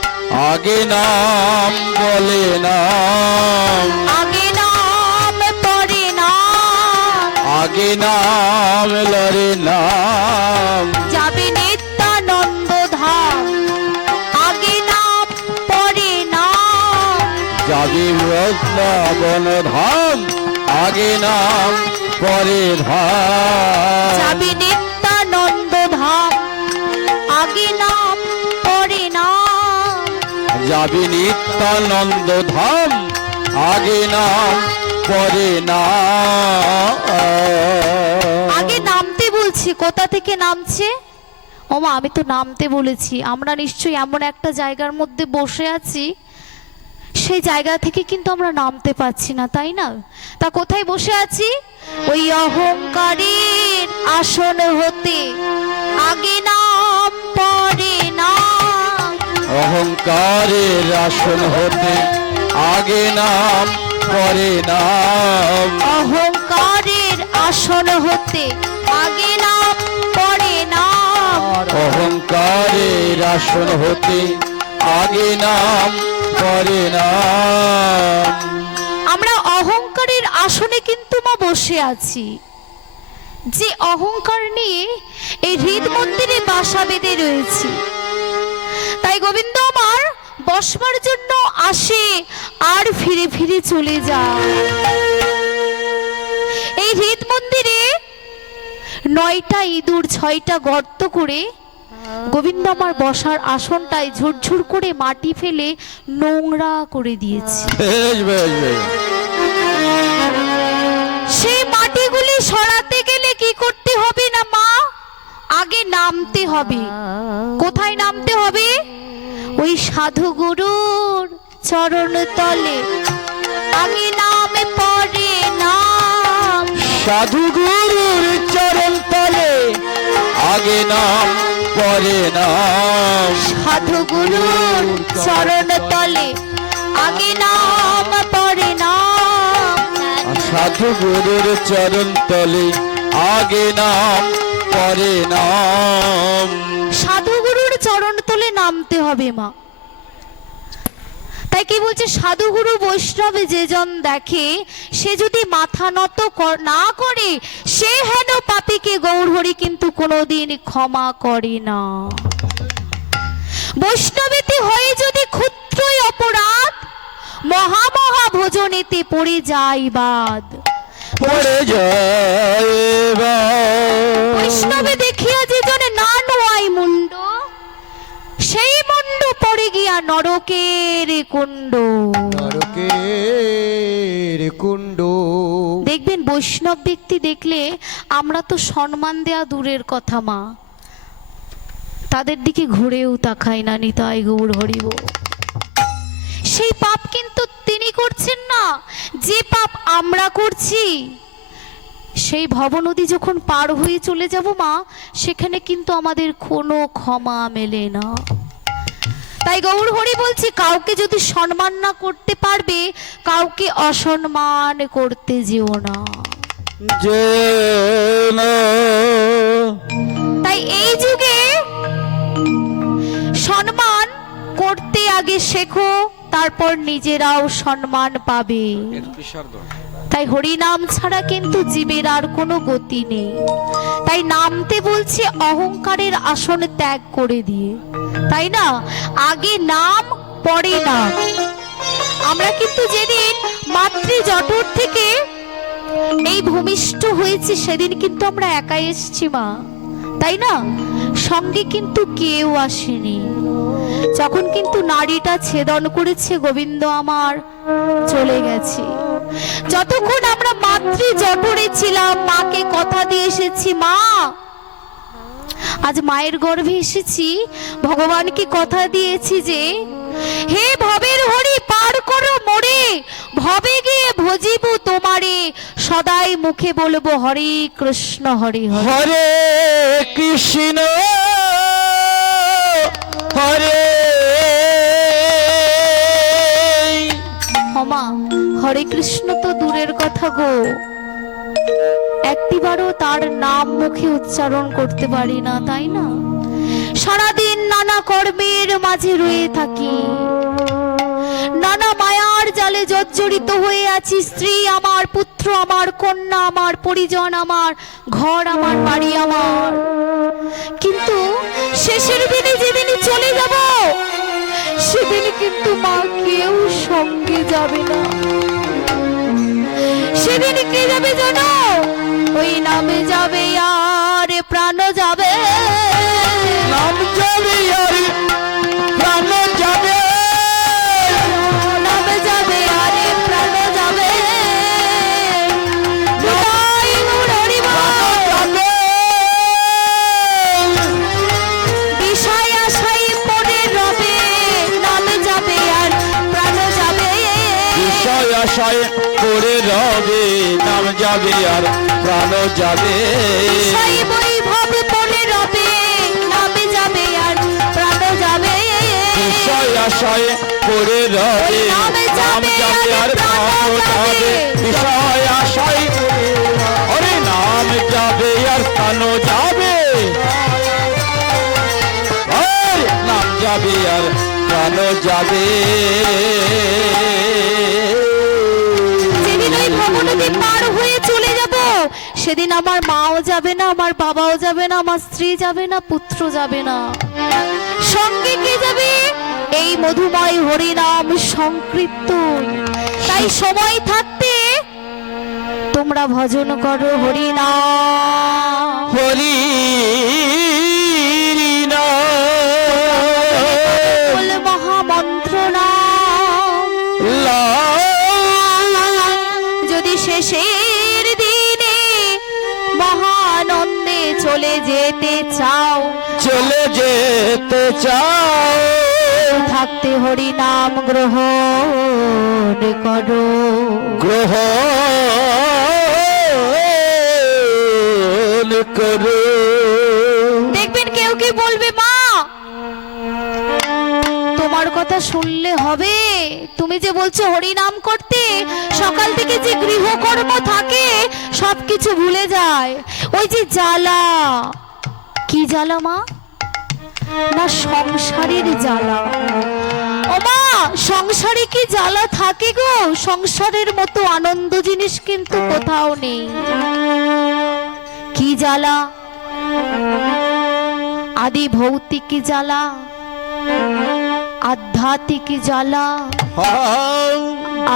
আগে নাম বলে নাম, আগে নাম পরে নাম, আগে নাম লরে নাম, যাবে নিত্যানন্দ ধাম, আগে নাম পরে নাম, যাবে বৃন্দাবন ধাম, আগে নাম পরে ধাম। যাবি নিত্যানন্দ ধাম, আগে নাম পরে না। আগে নামতে বলছি, কোথা থেকে নামছে? ওমা, আমি তো নামতে বলেছি। আমরা নিশ্চয়ই এমন একটা জায়গার মধ্যে বসে আছি, সেই জায়গা থেকে কিন্তু আমরা নামতে পারছি না, তাই না? তা কোথায় বসে আছি? ওই অহংকারের আসন হতে আগে নাম পরে না। অহংকারের আসন হতে আগে নাম পরে নাম। অহংকারের আসন হতে আগে নাম পরে নাম। অহংকারের আসন হতে আগে নাম পরে নাম। আমরা অহংকারের আসনে কিন্তু মা বসে আছি, যে অহংকার নিয়ে এই হৃদ মন্দিরে বাসা বেঁধে রয়েছে। তাই গোবিন্দ আমার বসবার জন্য আসে আর ফিরে ফিরে চলে যায়। এই হৃদ মন্দিরে 9টা ইঁদুর 6টা গর্ত করে গোবিন্দ আমার বসার আসনটায় ঝুরঝুর করে মাটি ফেলে নোংরা করে দিয়েছে। বেশ বেশ বেশ। সেই মাটিগুলি সরাতে গেলে কি করতে হবে না মা? আগে নামতে হবে। কোথায় নামতে হবে? ওই সাধু গুরুর চরণ তলে আগে নামে পরে নাম। সাধু গুরুর চরণ তলে আগে নাম পরে নাম। সাধু গুরুর চরণ তলে আগে নাম পরে নাম। সাধু গুরুর চরণ তলে আগে নাম পরে নাম। সাধু গুরুর চরণ তলে নামতে হবে মা। তাই কি বলছে? সাধু গুরু বৈষ্ণবে যেজন দেখে, সে যদি মাথা নত না করে, সে হেন পাপীকে গৌরহরি কিন্তু কোনোদিন ক্ষমা করে না। বৈষ্ণবেতে হয়ে যদি ক্ষুদ্রই অপরাধ, মহামহা ভোজনেতে পড়ে যায় বাদ। পড়ে যায় বাদ। বৈষ্ণবে দেখিয়া যেজন না নোয়াই মুন্ড, সেই মুন্ড পড়ে গিয়া নরকের কুণ্ড। নরকের কুণ্ড। দেখবেন বৈষ্ণব ব্যক্তি দেখলে আমরা তো সম্মান দেয়া দূরের কথা মা, তাদের দিকে ঘুরেও তাকাই না। নিতাই গৌর হরিব। সেই পাপ কিন্তু তিনি করছেন না, যে পাপ আমরা করছি। সেই ভবনদী যখন পার হয়ে চলে যাব মা, সেখানে কিন্তু আমাদের কোনো ক্ষমা মেলে না। তাই গৌর হরি বলছি, কাউকে যদি সম্মান না করতে পারবে, কাউকে অসম্মান করতে যেও না। যে না। তাই এই যুগে সম্মান করতে আগে শেখো, তারপর নিজেরাও সম্মান পাবে। তাই হরি নাম ছাড়া কিন্তু জীবের আর কোনো গতি নেই। তাই নামতে বলছে অহংকারের আসন ত্যাগ করে দিয়ে, তাই না? আগে নাম পরে নাম। আমরা কিন্তু যেদিন মাতৃ জঠর থেকে এই ভূমিষ্ঠ হয়েছি, সেদিন কিন্তু আমরা একাই এসেছি মা, তাই না? সঙ্গে কিন্তু কেউ আসেনি। যখন কিন্তু নারীটা ছেদন করেছে, গোবিন্দ আমার চলে গেছে। যতক্ষণ আমরা মাতৃ জঠরে ছিলাম, মাকে কথা দিয়ে এসেছি, মা আজ মায়ের গর্ভে এসেছি, ভগবানকে কথা দিয়েছি যে হে ভবের হরি পার করো মোরে, ভবে গিয়ে ভজিব তোমারে, সদাই মুখে বলবো হরে কৃষ্ণ হরে হরে। হরে কৃষ্ণ হরে। মা হরে কৃষ্ণ তো দূরের কথা গো, একটিবারও তার নাম মুখে উচ্চারণ করতে পারি না, তাই না? সারাদিন নানা কর্মের মাঝে রয়ে থাকি, নানা মায়ার জালে জর্জরিত হয়ে আছি। স্ত্রী আমার, পুত্র আমার, কন্যা আমার, পরিজন আমার, ঘর আমার, বাড়ি আমার। কিন্তু শেষের দিনে যেদিন চলে যাব, সেদিন কিন্তু মা কেউ সঙ্গে যাবে না। সেদিন কে যাবে জানো? ওই নামে যাবে আর প্রাণ যাবে। নাম যাবে আর প্রাণ যাবে। আশায় পড়ে রবে, নাম যাবে আর প্রাণ যাবে। বিষয় বৈভব পড়ে রবে, নামে যাবে আর প্রাণ যাবে। বিষয় আশায় পড়ে রবে, নাম যাবে আর প্রাণ যাবে। বিষয় আশায় ওরে নাম যাবে আর প্রাণ যাবে। ওরে নাম যাবে আর প্রাণ যাবে। যেদিন ওই ভবনদী পার হয়ে চলে যাব, সেদিন আমার মাও যাবে না, আমার বাবাও যাবে না, আমার স্ত্রী যাবে না, পুত্র যাবে না। সঙ্গে কে যাবে? এই মধুময় হরিনাম সংকীর্তন। তাই সময় থাকতে তোমরা ভজন করো হরিনাম। হরি বল মহামন্ত্র নাম। যদি শেষের দিনে মহানন্দে চলে যেতে চাও, চলে যেতে চাও, থাকতে হরি নাম গ্রহণ করো। গ্রহণ করো। দেখবেন কেউ কি বলবে, মা তোমার কথা শুনলে হবে, তুমি যে বলছো হরি নাম করতে, সকাল থেকে যে গৃহকর্ম থাকে সবকিছু ভুলে যায়। ওই যে জ্বালা, কি জ্বালা মা? না সংসারের জ্বালা। ও মা, সংসারে কি জ্বালা থাকে গো? সংসারের মতো আনন্দ জিনিস কিন্তু কোথাও নেই। কি জ্বালা? আদি ভৌতিক জ্বালা, আধ্যাত্মিক জ্বালা,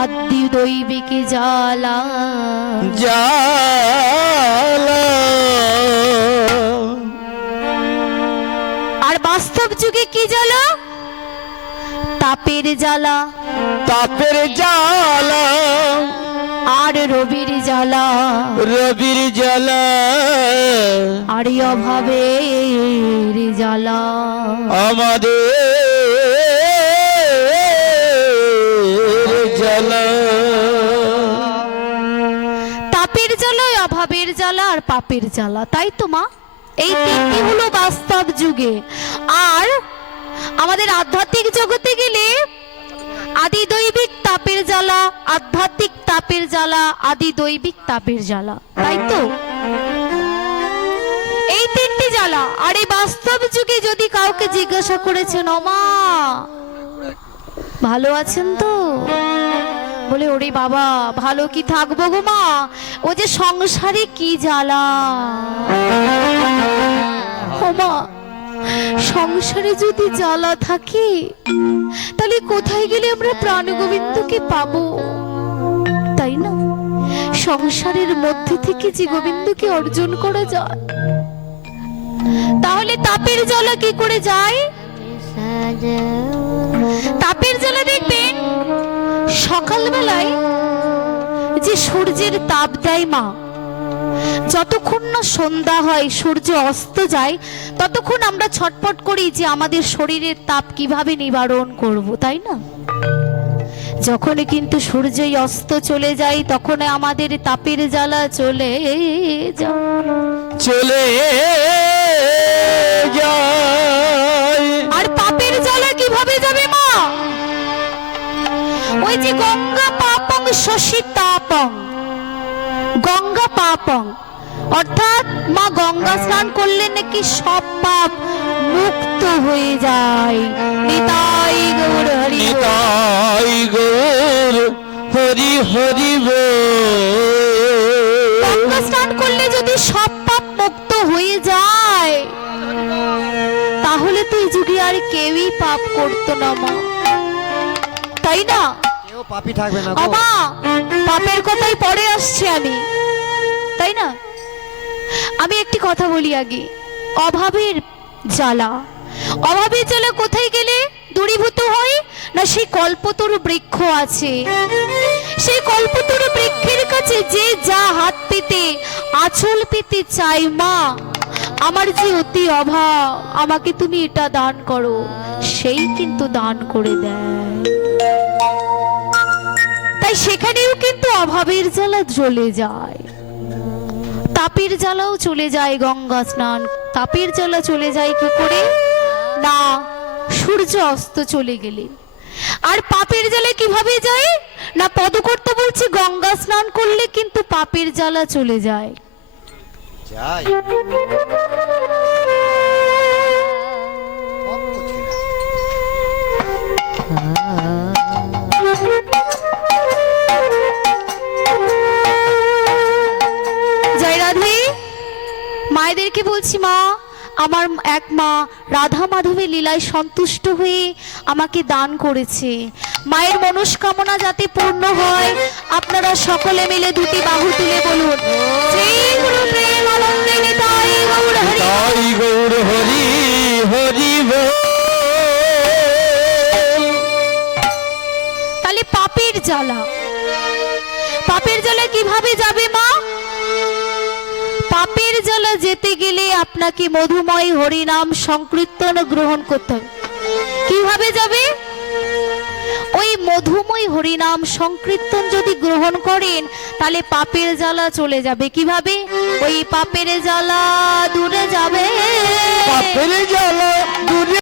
আদি দৈবিক জ্বালা। জ্বালা আর বাস্তব যুগে কি জ্বালা? তাপের জ্বালা, তাপের জ্বালা, আর রবির জ্বালা, রবির জ্বালা, আর অভাবের জ্বালা। আমাদের জ্বালা। তাপের জ্বালা, অভাবের জ্বালা আর পাপের জ্বালা, তাই তো মা? এই তিনটি হলো বাস্তব যুগে। আর আমাদের আধ্যাত্মিক জগতে গেলে আদি দৈবিক তাপের জ্বালা, আধ্যাত্মিক তাপের জ্বালা, আদি দৈবিক তাপের জ্বালা, তাই তো? এই তিনটি জ্বালা। আর এই বাস্তব যুগে যদি কাউকে জিজ্ঞাসা করেছেন, ও মা ভালো আছেন তো? বলে, ওরে বাবা ভালো কি থাকবো গো মা, ও যে সংসারে কি জ্বালা। ও মা, সংসারে যদি জ্বালা থাকে তাহলে কোথায় গেলে আমরা প্রাণ গোবিন্দকে পাবো, তাই না? সংসারের মধ্যে থেকে যে গোবিন্দকে অর্জন করা যায়, তাহলে তাপের জ্বালা কি করে যায়? তাপের জ্বালা দেখবেন সকালবেলায় যে সূর্যের তাপ দেয় মা, যতক্ষণ না সন্ধ্যা হয়, সূর্য অস্ত যায়, ততক্ষণ আমরা ছটপট করি যে আমাদের শরীরের তাপ কিভাবে নিবারণ করব, তাই না? যখন কিন্তু সূর্যই অস্ত চলে যায়, তখন আমাদের তাপের জ্বালা চলে চলে যায়। আর পাপের জ্বালা কিভাবে যাবে মা? ওই যে গঙ্গা পাপং শশী তাপং, গঙ্গা পাপং, অর্থাৎ মা গঙ্গা স্নান করলে নাকি সব পাপ মুক্ত হয়ে যায়। নিতাই গৌর হরি, নিতাই গৌর হরি হরি গঙ্গা স্নান করলে যদি সব পাপ মুক্ত হয়ে যায়, তাহলে তো এই যুগে আর কেউই পাপ করতো না মা, তাই না? কেউ পাপী থাকবে না গো। আমা পাপের কথাই পরে আসছে আমি, তাই না? আমি একটি কথা বলি আগে। অভাবের জ্বালা, অভাবের জ্বালা কোথায় গেলে দূরীভূত হয়? না সেই কল্পতরু বৃক্ষ আছে, সেই কল্পতরু বৃক্ষের কাছে যে যা হাত পেতে আঁচল পেতে চাই, মা আমার যে অতি অভাব, আমাকে তুমি এটা দান করো, সেই কিন্তু দান করে দেয়। তাই সেখানেও কিন্তু অভাবের জ্বালা জ্বলে যায়, তাপের জ্বালাও চলে যায় গঙ্গা স্নান। তাপের জ্বালা চলে যায় কি করে? না, সূর্য অস্ত চলে গেলে। আর পাপের জ্বালা কিভাবে যায়? না, পদকর্তা বলছে গঙ্গা স্নান করলে কিন্তু পাপের জ্বালা চলে যায়। যাই জয় রাধে। মায়েদেরকে বলছি, মা, আমার এক মা রাধা মাধবের লীলায় সন্তুষ্ট হয়ে আমাকে দান করেছে। মায়ের মনস্কামনা যাতে পূর্ণ হয়, আপনারা সকলে মিলে দুটি বাহু তুলে বলুন, শ্রী গুরু প্রেমানন্দে নিতাই গৌর হরি। তাই গৌর হরি হরি বল। তাহলে পাপের জ্বালা, পাপের জ্বালা কিভাবে যাবে মা? পাপের জ্বালা যেতে গেলে আপনাকে মধুময় হরিনাম সংকীর্তন গ্রহণ করতে হবে। কিভাবে যাবে? ওই মধুময় হরিনাম সংকীর্তন যদি গ্রহণ করেন তাহলে পাপের জ্বালা চলে যাবে। কিভাবে? ওই পাপের জ্বালা দূরে যাবে, পাপের জ্বালা দূরে